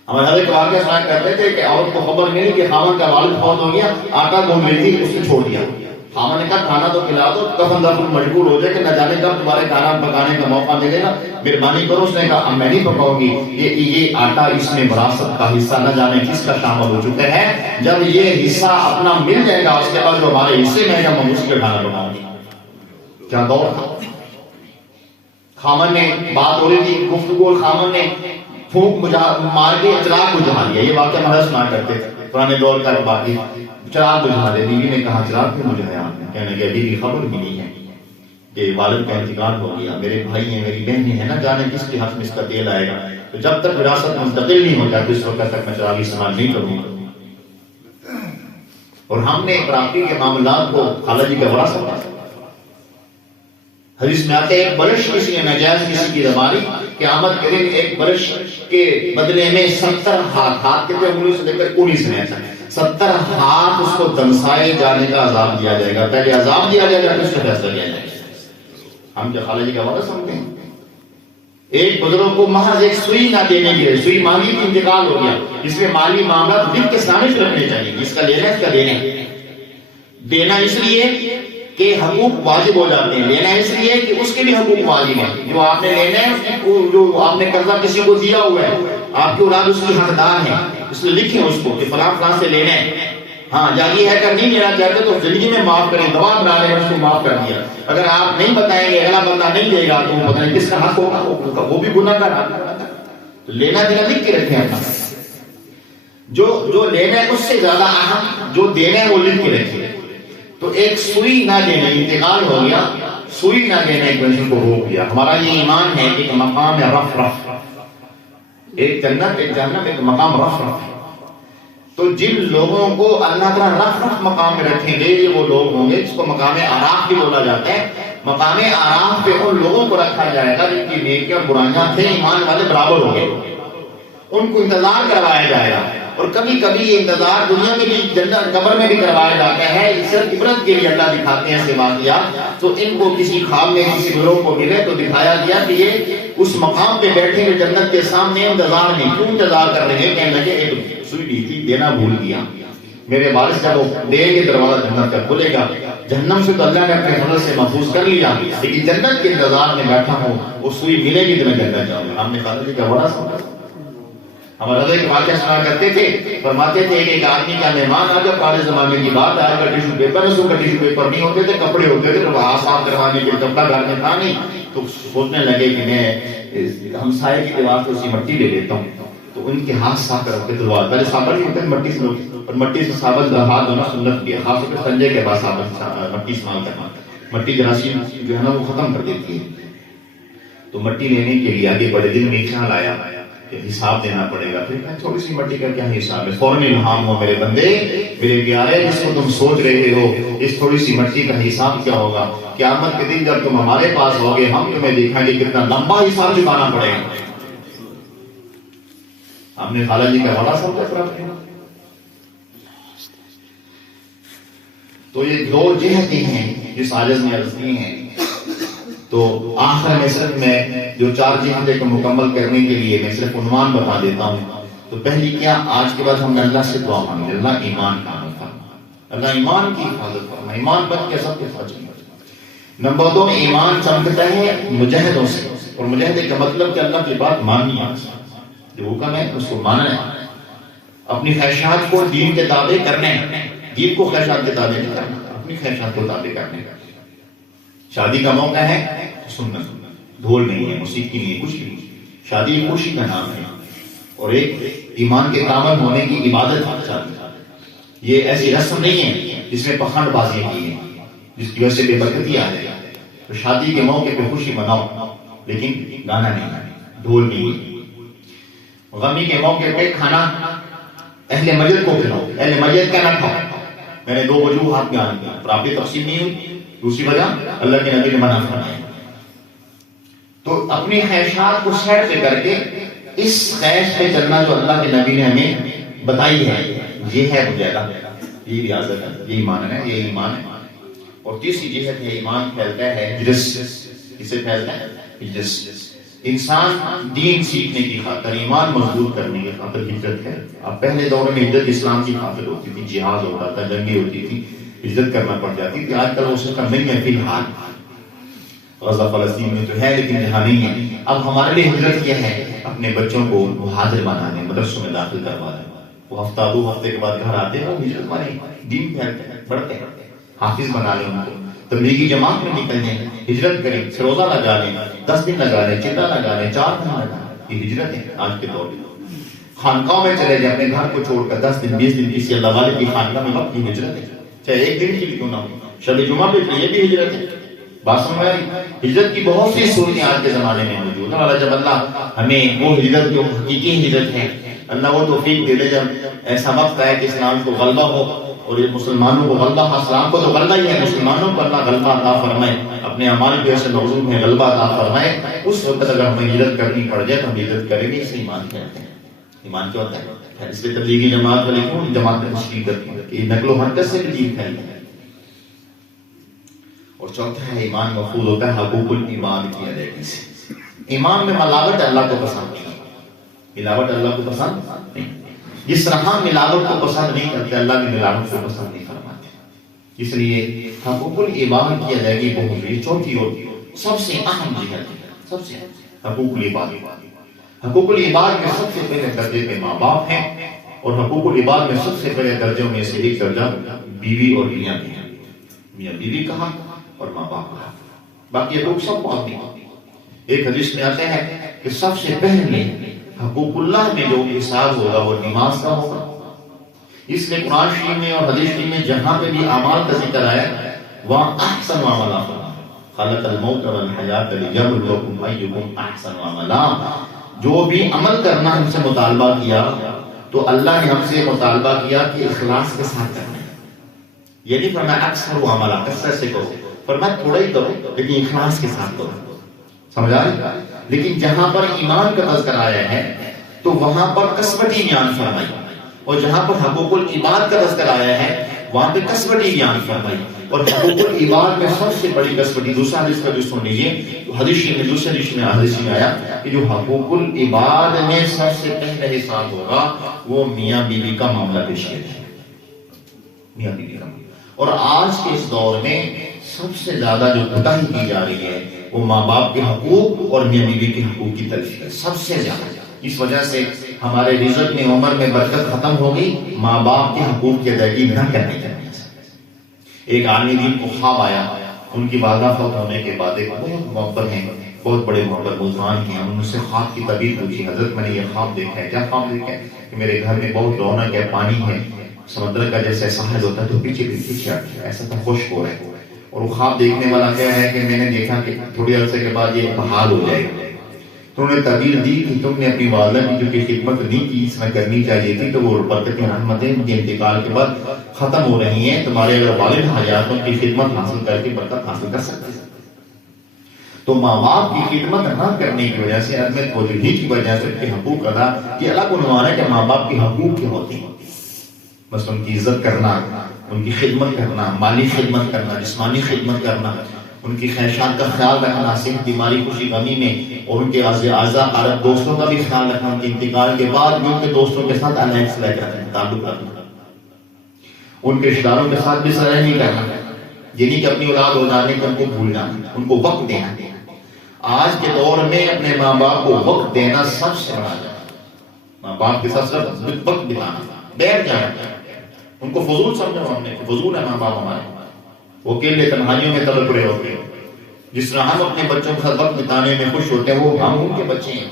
ہمارے حضرت واقعہ سنایا کرتے تھے کہ عورت کو خبر ملی کہ خاوند کا والد فوت ہو گیا، آٹا گھون لی تھی، اس نے چھوڑ دیا۔ خاوند نے کہا کھانا تو کھلا دو، کفن دفن مجبور ہو جائے کہ نہ جانے کب تمہارے کھانا پکانے کا موقع ملے گا، مہربانی کرو۔ اس نے کہا اب میں نہیں پکاؤں گی، یہ آٹا اس میں وراثت کا حصہ نہ جانے کس کا شامل ہو چکا ہے، جب یہ حصہ اپنا مل جائے گا اس کے بعد جو ہمارے حصے میں ہے میں اس کے کھانا بناؤں گی۔ کیا دور تھا! خاوند نے بات ہو رہی تھی، گفتگو، خاوند نے پھونک مار کے چراغ بجھا دیا۔ یہ واقعہ ہمارا سنا کرتے تھے پرانے دور کا باقی، چراغ بجھا دیا۔ بیوی نے کہا چراغ کیوں بجھایا آپ نے؟ کہنے کہ ابھی بھی خبر ملی ہے کہ والد کا انتقال ہو گیا، میرے بھائی ہیں، میری بہنیں ہیں، نہ جانے کس کے ہاتھ میں اس کا تیل آئے گا، تو جب تک وراثت منتقل نہیں ہو جاتی اس وقت تک میں چراغ استعمال نہیں کروں گا۔ اور ہم نے پراپرٹی کے معاملات کو خالہ جی کا بڑا سوال، حدیث میں آتے ہیں ایک برش کسی نے ناجائز کسی کی دباری، قیامت کے دن ایک برش کے بدلے میں 70 ہاتھ کہتے ہیں انگلی سے لے کر کوڑی سے ایسا 70 ہاتھ اس کو دمسائے جانے کا عذاب دیا جائے گا۔ پہلے عذاب دیا جائے گا، اس کا فیصلہ لیا جائے گا۔ ہم کیا خالہ جی کا وعدہ سمجھتے ہیں؟ ایک بزرگ کو محض ایک سوئی نہ دینے کے، سوئی مانگی کی انتقال ہو گیا، اس میں مالی معاملات دل کے سامنے رکھنے چاہیے، اس کا لینا اس کا دینا اس لیے کہ حقوق واجب ہو جاتے ہیں، لینا اس لیے کہ اس کے بھی حقوق واجب ہیں۔ جو آپ نے لینا ہے، جو آپ نے قرضہ کسی کو دیا ہوا ہے، آپ کی اولاد اس کی حقدار ہے، اس لیے لکھیں اس کو کہ فلاں فلاں سے لینا ہے۔ ہاں جاگی ہے کہ نہیں لینا چاہتے تو زندگی میں معاف کریں، دبا بنا لیں، اس کو معاف کر دیا۔ اگر آپ نہیں بتائیں گے، اگلا بندہ نہیں دے گا تو پتہ نہیں کس کا حق ہوگا، وہ بھی گناہ گار ہے۔ تو لینا دینا لکھ کے رکھیں اپنا، جو لینا ہے اس سے زیادہ اہم جو دینا ہے وہ لکھ کے رکھیں۔ تو ایک سوئی نہ دینے، انتقال ہو گیا، سوئی نہ دینے ایک بندے کو روک دیا۔ ہمارا یہ ایمان ہے کہ مقام رفع، ایک جنت ایک جہنم، ایک مقام رفع۔ تو جن لوگوں کو اللہ تعالیٰ رفع مقام میں رکھیں گے یہ وہ لوگ ہوں گے جس کو مقام اعراف بھی بولا جاتا ہے۔ مقام اعراف پہ ان لوگوں کو رکھا جائے گا جن کی نیکیاں اور برائیاں تھے ایمان والے برابر ہوں گے، ان کو انتظار کروایا جائے گا۔ اور کبھی کبھی یہ انتظار دنیا میں بھی، جنت قبر میں بھی کروایا جاتا ہے، صرف عبرت کے لیے اللہ دکھاتے ہیں ایسے واقعات۔ تو ان کو کسی خواب میں کسی گروہ کو ملے تو دکھایا گیا کہ یہ اس مقام پہ بیٹھے ہوئے جنت کے سامنے انتظار نہیں، کیوں انتظار کر رہے ہیں؟ کہنے لگے ایک سوئی دی تھی، دینا بھول گیا، میرے وارث جب وہ دے گے دروازہ جنت کا کھلے گا۔ جہنم سے تو اللہ نے اپنے فضل سے محفوظ کر لیا، لیکن جنت کے انتظار میں بیٹھا ہوں، وہ سوئی ملے گی تو میں جنت جاؤں گا۔ ہم نے خالد جی کا بڑا سوال، ہمارے حضرت ایک واقعہ سنا کرتے تھے، فرماتے تھے ایک آدمی کا مہمان آ گیا، پرانے زمانے کی بات آیا کہ ٹیشو پیپر، اس کا ٹیشو پیپر نہیں ہوتے تھے، کپڑے ہوتے تھے، تو ہاتھ صاف کروانے کے کپڑا گھر میں تھا نہیں، تو سوچنے لگے کہ میں ہمسائے کی دیوار سے اسی مٹی لے لیتا ہوں، تو ان کے ہاتھ صاف کرواتے تھے، پہلے صابن نہیں ہوتے مٹی سے، اور مٹی سے صابن ہاتھ دھونا سنت بھی ہے، خاص طور پہ سنجے کے بعد صابن مٹی استعمال کرنا، مٹی جراثیم جو ہے نا وہ ختم کر دیتی ہے۔ تو مٹی لینے کے لیے آگے بڑے دن میں خیال آیا کہ حساب دینا پڑے گا، پھر میں تھوڑی سی مٹی کا کیا حساب ہے، فوراً الہام ہو میرے بندے میرے پیارے، جس کو تم سوچ رہے ہو اس تھوڑی سی مٹی کا حساب کیا ہوگا، قیامت کے دن جب تم ہمارے پاس ہوگے ہم تمہیں دیکھیں گے کتنا لمبا حساب چکانا پڑے گا۔ ہم نے خالہ جی کا بڑا سوچا پراپت ہے۔ تو یہ دو جہتیں ہیں جس عاجز نے عرض کی ہیں، تو آخر میں صرف میں جو 4 جہتیں کو مکمل کرنے کے لیے میں صرف عنوان بتا دیتا ہوں۔ تو پہلی کیا، آج کے بعد ہم نے اللہ سے دعا مانگی، اللہ ایمان کا فرما، اللہ ایمان کی حفاظت فرما، ایمان بچ کے سب کے ساتھ چلے۔ نمبر 2، ایمان چمکتا ہے مجاہدوں سے، اور مجاہدے کا مطلب کہ اللہ کی بات ماننی ہے، جو حکم ہے اس کو ماننا ہے، اپنی خواہشات کو دین کے تابع کرنے، دین کو خواہشات کے تابع نہیں کرنا، اپنی خواہشات کو تابع کرنے کا۔ شادی کا موقع ہے سننا، ڈھول نہیں ہے، موسیقی نہیں ہے، کچھ نہیں. شادی خوشی کا نام ہے اور ایک ایمان کے کامل ہونے کی عبادت ہے شادی. یہ ایسی رسم نہیں ہے جس میں پکھنڈ بازی کی ہے جس کی وجہ سے بے برکتی آ جائے. تو شادی کے موقع پہ خوشی مناؤ لیکن گانا نہیں، ڈھول نہیں. غمی کے موقع پہ کھانا اہل مجلس کو کھلاؤ، اہل مجلس کا نہ کھاؤ. میں نے 2 وجوہات بیان کی، پراپتی تقسیم نہیں ہوئی. دوسری وجہ اللہ کے نبی نے منع فرمایا. تو اپنی خواہشات کو سیٹ پہ کر کے اس خواہش پہ چلنا جو اللہ کے نبی نے ہمیں بتائی ہے، یہ ہے مجاہدہ، یہ ریاضت ہے، یہ ایمان ہے، یہ ایمان ہے. اور تیسری جہت ہے ایمان پھیلتا ہے ہجرت سے. کسے پھیلتا ہے؟ ہجرت سے. انسان دین سیکھنے کی خاطر، ایمان مضبوط کرنے کی خاطر ہجرت ہے. اب پہلے دور میں ہجرت اسلام کی خاطر ہوتی تھی، جہاد ہوتا تھا، جنگیں ہوتی تھی، ہجرت کرنا پڑ جاتی تھی. آج کل وہ سسٹم نہیں ہے. فی الحال غزہ فلسطین میں تو ہے لیکن یہاں نہیں ہے. اب ہمارے لیے ہجرت کیا ہے؟ اپنے بچوں کو مہاجر بنانے، مدرسوں میں داخل کروانے. وہ ہفتہ 2 ہفتے کے بعد گھر آتے ہیں، وہ ہجرت بنے، دین پھیلتے ہیں، بڑھتے ہیں. حافظ بنا لیں ان کو، تبلیغی جماعت میں نکل جائیں، ہجرت کریں، روزہ لگا لیں، 10 دن لگا لیں، چندہ لگا لیں، 4 دن لگا لیں. یہ ہجرت ہے آج کے دور میں. خانقاہوں میں چلے جائیں، اپنے گھر کو چھوڑ کر 10 دن 20 دن کسی اللہ والے کی خانقاہ میں وقت کی ہجرت ہے. چاہے 1 دن کے لیے کیوں نہ ہو، شب جمعہ پہ یہ بھی ہجرت ہے. بات سمجھ آئی؟ ہجرت کی بہت سی صورتیں آج کے زمانے میں موجود ہیں. اور جب اللہ ہمیں وہ ہجرت جو حقیقی ہجرت ہے، اللہ وہ توفیق دے دے جب ایسا وقت آئے کہ اسلام کو غلبہ ہو اور یہ مسلمانوں کو غلبہ، اسلام کو تو غلبہ ہی ہے، مسلمانوں کو اللہ غلبہ عطا فرمائے، اپنے اعمال کی وجہ سے موضوع میں غلبہ عطا فرمائے. اس وقت اگر ہمیں ہجرت کرنی پڑ جائے تو ہم ہجرت کریں گے. اسے ایمان کہتے ہیں. ایمان کیا ہوتا ہے؟ اس لیے تبلیغی جماعت والے کیوں جماعت میں تشکیل کرتی ہیں کہ نقل و حرکت سے بھی دین پھیلتا ہے. اور چوتھا ہے ایمان محفوظ ہوتا ہے حقوق العباد کی ادائیگی سے. ایمان میں ملاوٹ اللہ کو پسند نہیں، ملاوٹ اللہ کو پسند نہیں. جس طرح ہم ملاوٹ کو پسند نہیں کرتے، اللہ بھی ملاوٹ کو پسند نہیں فرماتے. اس لیے حقوق العباد کی ادائیگی بہت بڑی چوتھی اور سب سے اہم جہت ہے. سب سے حقوق العباد. حقوق العباد میں سب سے پہلے درجے پہ ماں باپ ہیں، اور حقوق العباد میں سب سے پہلے درجوں میں سے ایک درجہ بیوی اور میاں بھی ہیں. میاں بیوی کا حق اور ماں باپ کا حق. باقی حقوق سب کو آتے ہیں. ایک حدیث میں آتے ہیں کہ سب سے پہلے حقوق اللہ میں جو حساب ہوگا وہ نماز کا ہوگا. اس لیے قرآن شریف میں اور حدیث شریف میں جہاں پہ بھی اعمال کا ذکر آیا وہاں احسن عملا خلق الموت والحیات لیبلوکم ایکم احسن عملا. جو بھی عمل کرنا ہم سے مطالبہ کیا تو اللہ نے ہم سے مطالبہ کیا کہ اخلاص کے ساتھ کرنا ہے. یہ نہیں فرمایا اکثر عملا، کثرت سے کرو، فرمایا تھوڑا ہی کرو لیکن اخلاص کے ساتھ کرو. سمجھا؟ لیکن جہاں پر ایمان کا تذکرہ آیا ہے تو وہاں پر کسوٹی بیان فرمائی، اور جہاں پر حقوق العباد کا تذکرہ آیا ہے وہاں پہ کسوٹی بیان فرمائی. اور حقوق العباد میں سب سے بڑی کسوٹی دوسرا حدیث کا جو سن لیجیے، حدیث میں دوسرے حدیث میں آیا کہ جو حقوق العباد میں سب سے پہلے حساب ہوگا وہ میاں بیوی کا معاملہ پیش کیا ہے. میاں بیوی کا. اور آج کے اس دور میں سب سے زیادہ جو کوتاہی کی جا رہی ہے وہ ماں باپ کے حقوق اور میاں بیوی کے حقوق کی تلفی ہے سب سے زیادہ. اس وجہ سے ہمارے رزق میں عمر میں برکت ختم ہو گئی ماں باپ کے حقوق کی ادائیگی نہ کرنے کی. ایک عالم دین کو خواب آیا، ان کی والدہ فوت ہونے کے بعد ایک بہت محبت ہیں، بہت بڑے محبت ملتان کے ہیں. ان سے خواب کی تعبیر پوچھی، حضرت میں نے یہ خواب دیکھا ہے. کیا خواب دیکھا ہے؟ کہ میرے گھر میں بہت رونق ہے، پانی ہے، سمندر کا جیسے ساحل ہوتا ہے تو پیچھے پیچھے ایسا تھا، خشک ہو رہا ہے. اور وہ خواب دیکھنے والا کیا ہے کہ میں نے دیکھا کہ تھوڑی عرصے کے بعد یہ بحال ہو جائے گا. تو انہوں نے تعبیر دی کہ تم نے اپنی والدہ کی جو کہ خدمت نہیں کی اس میں کرنی چاہیے تھی، تو وہ برکتیں رحمتیں ان کے انتقال کے بعد ختم ہو رہی ہیں. تمہارے اگر والد حیات ان کی خدمت حاصل کر کے برکت حاصل کر سکتے ہیں. تو ماں باپ کی خدمت نہ کرنے کی وجہ سے، عدم توجہی کی وجہ سے ان کے حقوق ادا یہ الگ عنوان ہے کہ ماں باپ کے حقوق کیا ہوتے ہیں. بس ان کی عزت کرنا، ان کی خدمت کرنا، مالی خدمت کرنا، جسمانی خدمت کرنا، ان کی خواہشات کا خیال رکھنا، صحت بیماری خوشی غمی میں، اور ان کے اعزاء عرب دوستوں کا بھی خیال رکھنا، ان کے انتقال کے بعد بھی ان کے دوستوں کے ساتھ الائنس رکھنا، تعلق رکھنا، ان کے رشتہ داروں کے ساتھ بھی صلح نہیں کرنا. یہ نہیں کہ اپنی اولاد ہو جانے پر ان کو بھولنا، ان کو وقت دینا. آج کے دور میں اپنے ماں باپ کو وقت دینا سب سے بڑا ہے. ماں باپ کے ساتھ صرف وقت بتانا، بیٹھ جانا. ان کو فضول سمجھا ہم نے، فضول ہے ماں باپ ہمارے، وہ اکیلے تنہائیوں میں تڑپ رہے ہوتے ہیں. جس طرح ہم اپنے بچوں کے ساتھ وقت بتانے میں خوش ہوتے ہیں وہ ہم ان کے بچے ہیں،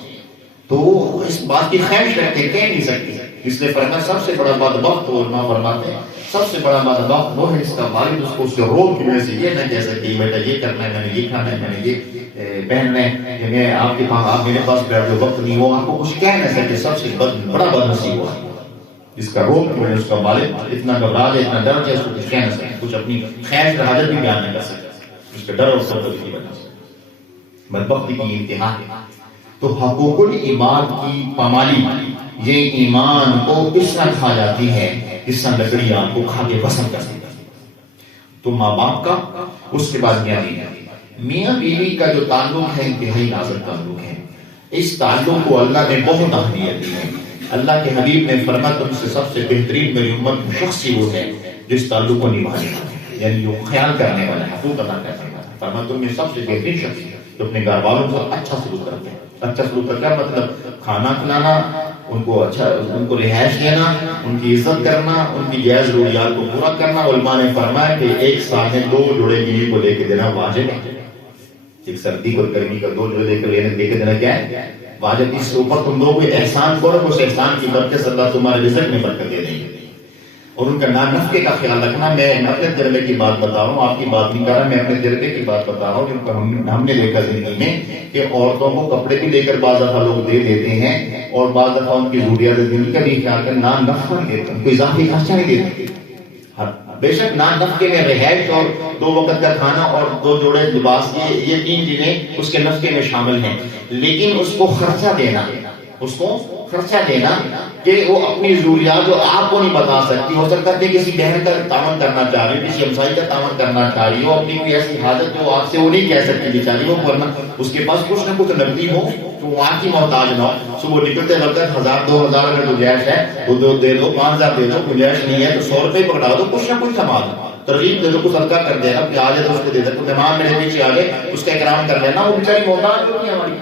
تو وہ اس بات کی خواہش رکھتے ہیں، کہہ نہیں سکتے، اس لیے فرمایا سب سے بڑا بدبخت علماء فرماتے ہیں سب سے بڑا بدبخت وہ ہے جس کا والد اس کو اس کے روب کی وجہ سے یہ نہ کہہ سکتے بیٹا یہ کرنا ہے، میں نے یہ کھانا ہے، میں نے یہ پہننا ہے، کہ میں آپ کے پاس آپ میرے پاس بیٹھ جاؤ، وقت نہیں ہو، آپ کو کچھ کہہ نہ سکے، سب سے بڑا بدنصیب ہوا جس کا روب کی وجہ سے اس کا والد اتنا گھبرا جائے، اتنا ڈر جائے، اس کو کچھ کہہ نہ سکے، کچھ اپنی خیر اور حاجت بھی بیان نہ کر سکے، اس کے ڈر اور صبر کی وجہ سے بدبختی کی انتہا ہے۔ تو حقوق العباد کی پامالی یہ ایمان کو اس طرح کھا جاتی ہے جس طرح لکڑی آپ کو کھا کے پسند کرتی ہے۔ تو ماں باپ کا، اس کے بعد میاں بیوی کا جو تعلق ہے انتہائی نازک تعلق ہے، اس تعلق کو اللہ نے بہت اہمیت دی ہے۔ اللہ کے حبیب نے فرمایا تم سے سب سے بہترین میری امت میں شخص ہی وہ ہے جس تعلق کو نبھانے والا ہے، یعنی جو خیال کرنے والا ہے، حقوق ادا کرنے والا ہے۔ فرمایا تم میں سب سے بہترین شخص ہے جو اپنے گھر والوں کو اچھا سلوک کرتے ہیں۔ اچھا سلوک کا کیا مطلب؟ کھانا کھلانا، ان کو اچھا، ان کو رہائش دینا، ان کی عزت کرنا، ان کی جائز ضروریات کو پورا کرنا۔ علماء نے فرمایا کہ ایک سال میں 2 جوڑے بیوی کو لے کے دینا واجب ہے۔ ایک سردی اور گرمی کا 2 جوڑے لے کے دینا کیا ہے؟ واجب۔ اس کے اوپر تم لوگ کوئی احسان کرو، اس احسان کی برکت سے اللہ تمہارے رزق میں برکت دے دیں گے۔ اور ان کا نان نفقے کا خیال رکھنا۔ میں اپنے تجربے کی بات بتا رہا ہوں، آپ کی بات نہیں کر رہا، میں اپنے تجربے کی بات بتا رہا ہوں جن کو ہم نے دیکھا زندگی میں کہ عورتوں کو کپڑے بھی لے کر بعض دفعہ لوگ دے دیتے ہیں، اور بعض دفعہ ان کی ضروریات زندگی کا بھی خیال کر نان نفقہ نہیں دیتے، کوئی اضافی خرچہ نہیں دیتے۔ بے شک نان نفقے میں رہائش اور 2 وقت کا کھانا اور 2 جوڑے لباس، یہ 3 چیزیں اس کے نفقے میں شامل ہیں، لیکن اس کو خرچہ دینا، اس کو خرچہ دینا کہ وہ اپنی ضروریات جو آپ کو نہیں بتا سکتی، ہو سکتا ہے کسی بہن کا تعاون کرنا چاہ رہی ہو، کسی ہمسائی کا تعاون کرنا چاہ رہی ہو، اپنی کوئی ایسی حاجت جو آپ سے وہ نہیں کہہ سکتی بیچاری وہ، ورنہ اس کے پاس کچھ نہ کچھ نقدی ہو تو وہ آپ کی محتاج نہ ہو۔ صبح نکلتے وقت 1000 2000 اگر گنجائش ہے وہ دے دو، 5000 دے دو، گنجائش نہیں ہے تو 100 روپے پکڑا دو، کچھ نہ کچھ کما دو، ترغیب دے دو، کچھ صدقہ کر دینا، کوئی آ جائے تو اس کو دے دو، کوئی مہمان میرے پیچھے آ گئے اس کا اکرام کر لینا، وہ بیچاری محتاج ہوتی ہے ہماری۔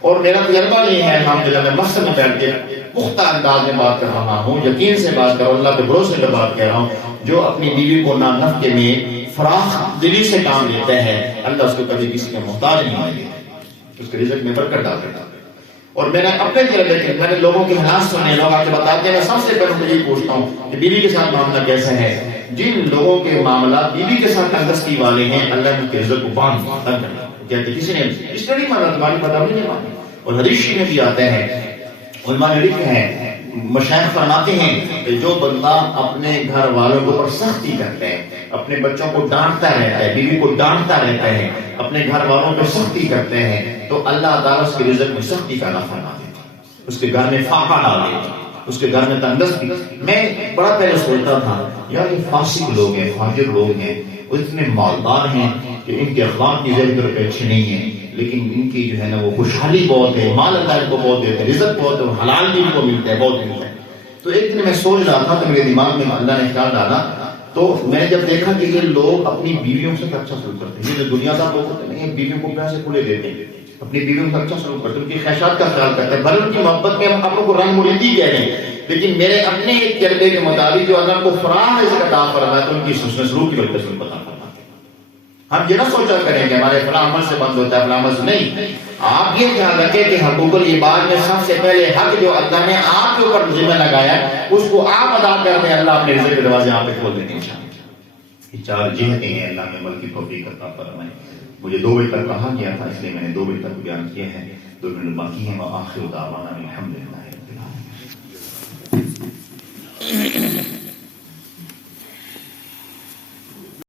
اور میرا تجربہ یہ ہے الحمدللہ، میں مقصد میں بیٹھ کے پختہ انداز میں بات کر رہا ہوں، یقین سے بات کر رہا ہوں، اللہ کے بھروسے پہ بات کر رہا ہوں، جو اپنی بیوی کو نان نفقے میں فراخ دلی سے کام لیتا ہے اللہ اس کو کبھی کسی کا محتاج نہیں آئے گا، اس کے رزق میں برکت ڈال دیتا ہے۔ اور میں نے اپنے تجربے کے، میں نے لوگوں کے حالات سنے، لوگ آ کے بتاتے ہیں، میں سب سے پہلے یہی پوچھتا ہوں کہ بیوی کے ساتھ معاملہ کیسا ہے؟ جن لوگوں کے معاملات بیوی کے ساتھ تنگستی والے ہیں اللہ نے رزق کو باندھ کرنا، کہتے کسی نے اس نے نہیں مانا، تمہاری بات نہیں مانی۔ اور حدیث میں بھی آتے ہیں، علماء نے لکھا ہے، مشائخ فرماتے ہیں کہ جو بندہ اپنے گھر والوں کے اوپر سختی کرتا ہے، اپنے بچوں کو ڈانٹتا رہتا ہے، بیوی کو ڈانٹتا رہتا ہے، اپنے گھر والوں پہ سختی کرتے ہیں، تو اللہ تعالیٰ اس کے رزق میں سختی کا عطا فرما دیتا ہے، اس کے گھر میں فاقہ ڈال دیتا ہے، اس کے گھر میں تنگستی۔ میں بڑا پہلے سوچتا تھا یار یہ فاسق لوگ ہیں، فاجر لوگ ہیں، وہ اتنے مالدار ہیں کہ ان کے اخلاق کی ضرورت پہ اچھے نہیں ہیں، لیکن ان کی جو ہے نا وہ خوشحالی بہت ہے، مال اللہ ان کو بہت دیتے ہیں، رزق بہت ہے، حلال بھی ان کو ملتا ہے، بہت ملتا ہے۔ تو ایک دن میں سوچ رہا تھا تو میرے دماغ میں اللہ نے خیال ڈالا، تو میں نے جب دیکھا کہ یہ لوگ اپنی بیویوں سے اچھا سلوک کرتے ہیں، یہ جو دنیا دار لوگ ہوتے ہیں بیویوں کو پیسے کھلے دیتے ہیں، اپنی بیویوں سے اچھا سلوک کرتے ہیں، ان کی خواہشات کا خیال کرتے ہیں، بھلے ان کی محبت میں ہم اپنوں کو رنگ مریدی کہہ رہے ہیں، لیکن میرے اپنے ایک تجربے کے مطابق جو اللہ کو فراغ اس کا عطا فرمایا تو ان کی حسن سلوک کی وجہ سے ان کو عطا فرماتے ہیں۔ ہم یہ نہ سوچا کریں کہ ہمارے فلاں عمل سے بند ہوتا ہے، فلاں عمل سے نہیں۔ آپ یہ خیال رکھیں کہ حقوق العباد میں سب سے پہلے حق جو اللہ نے آپ کے اوپر ذمہ لگایا اس کو آپ ادا کرتے ہیں، اللہ اپنے رزق کے دروازے آپ پہ کھول دیتے ہیں انشاءاللہ۔ یہ 4 جہتیں ہیں، اللہ میں عمل کی توفیق عطا فرمائے۔ مجھے 2 بجے تک کہا گیا تھا اس لیے میں نے 2 بجے تک بیان کیا ہے، 2 منٹ باقی ہیں۔ وآخر دعوانا الحمدللہ۔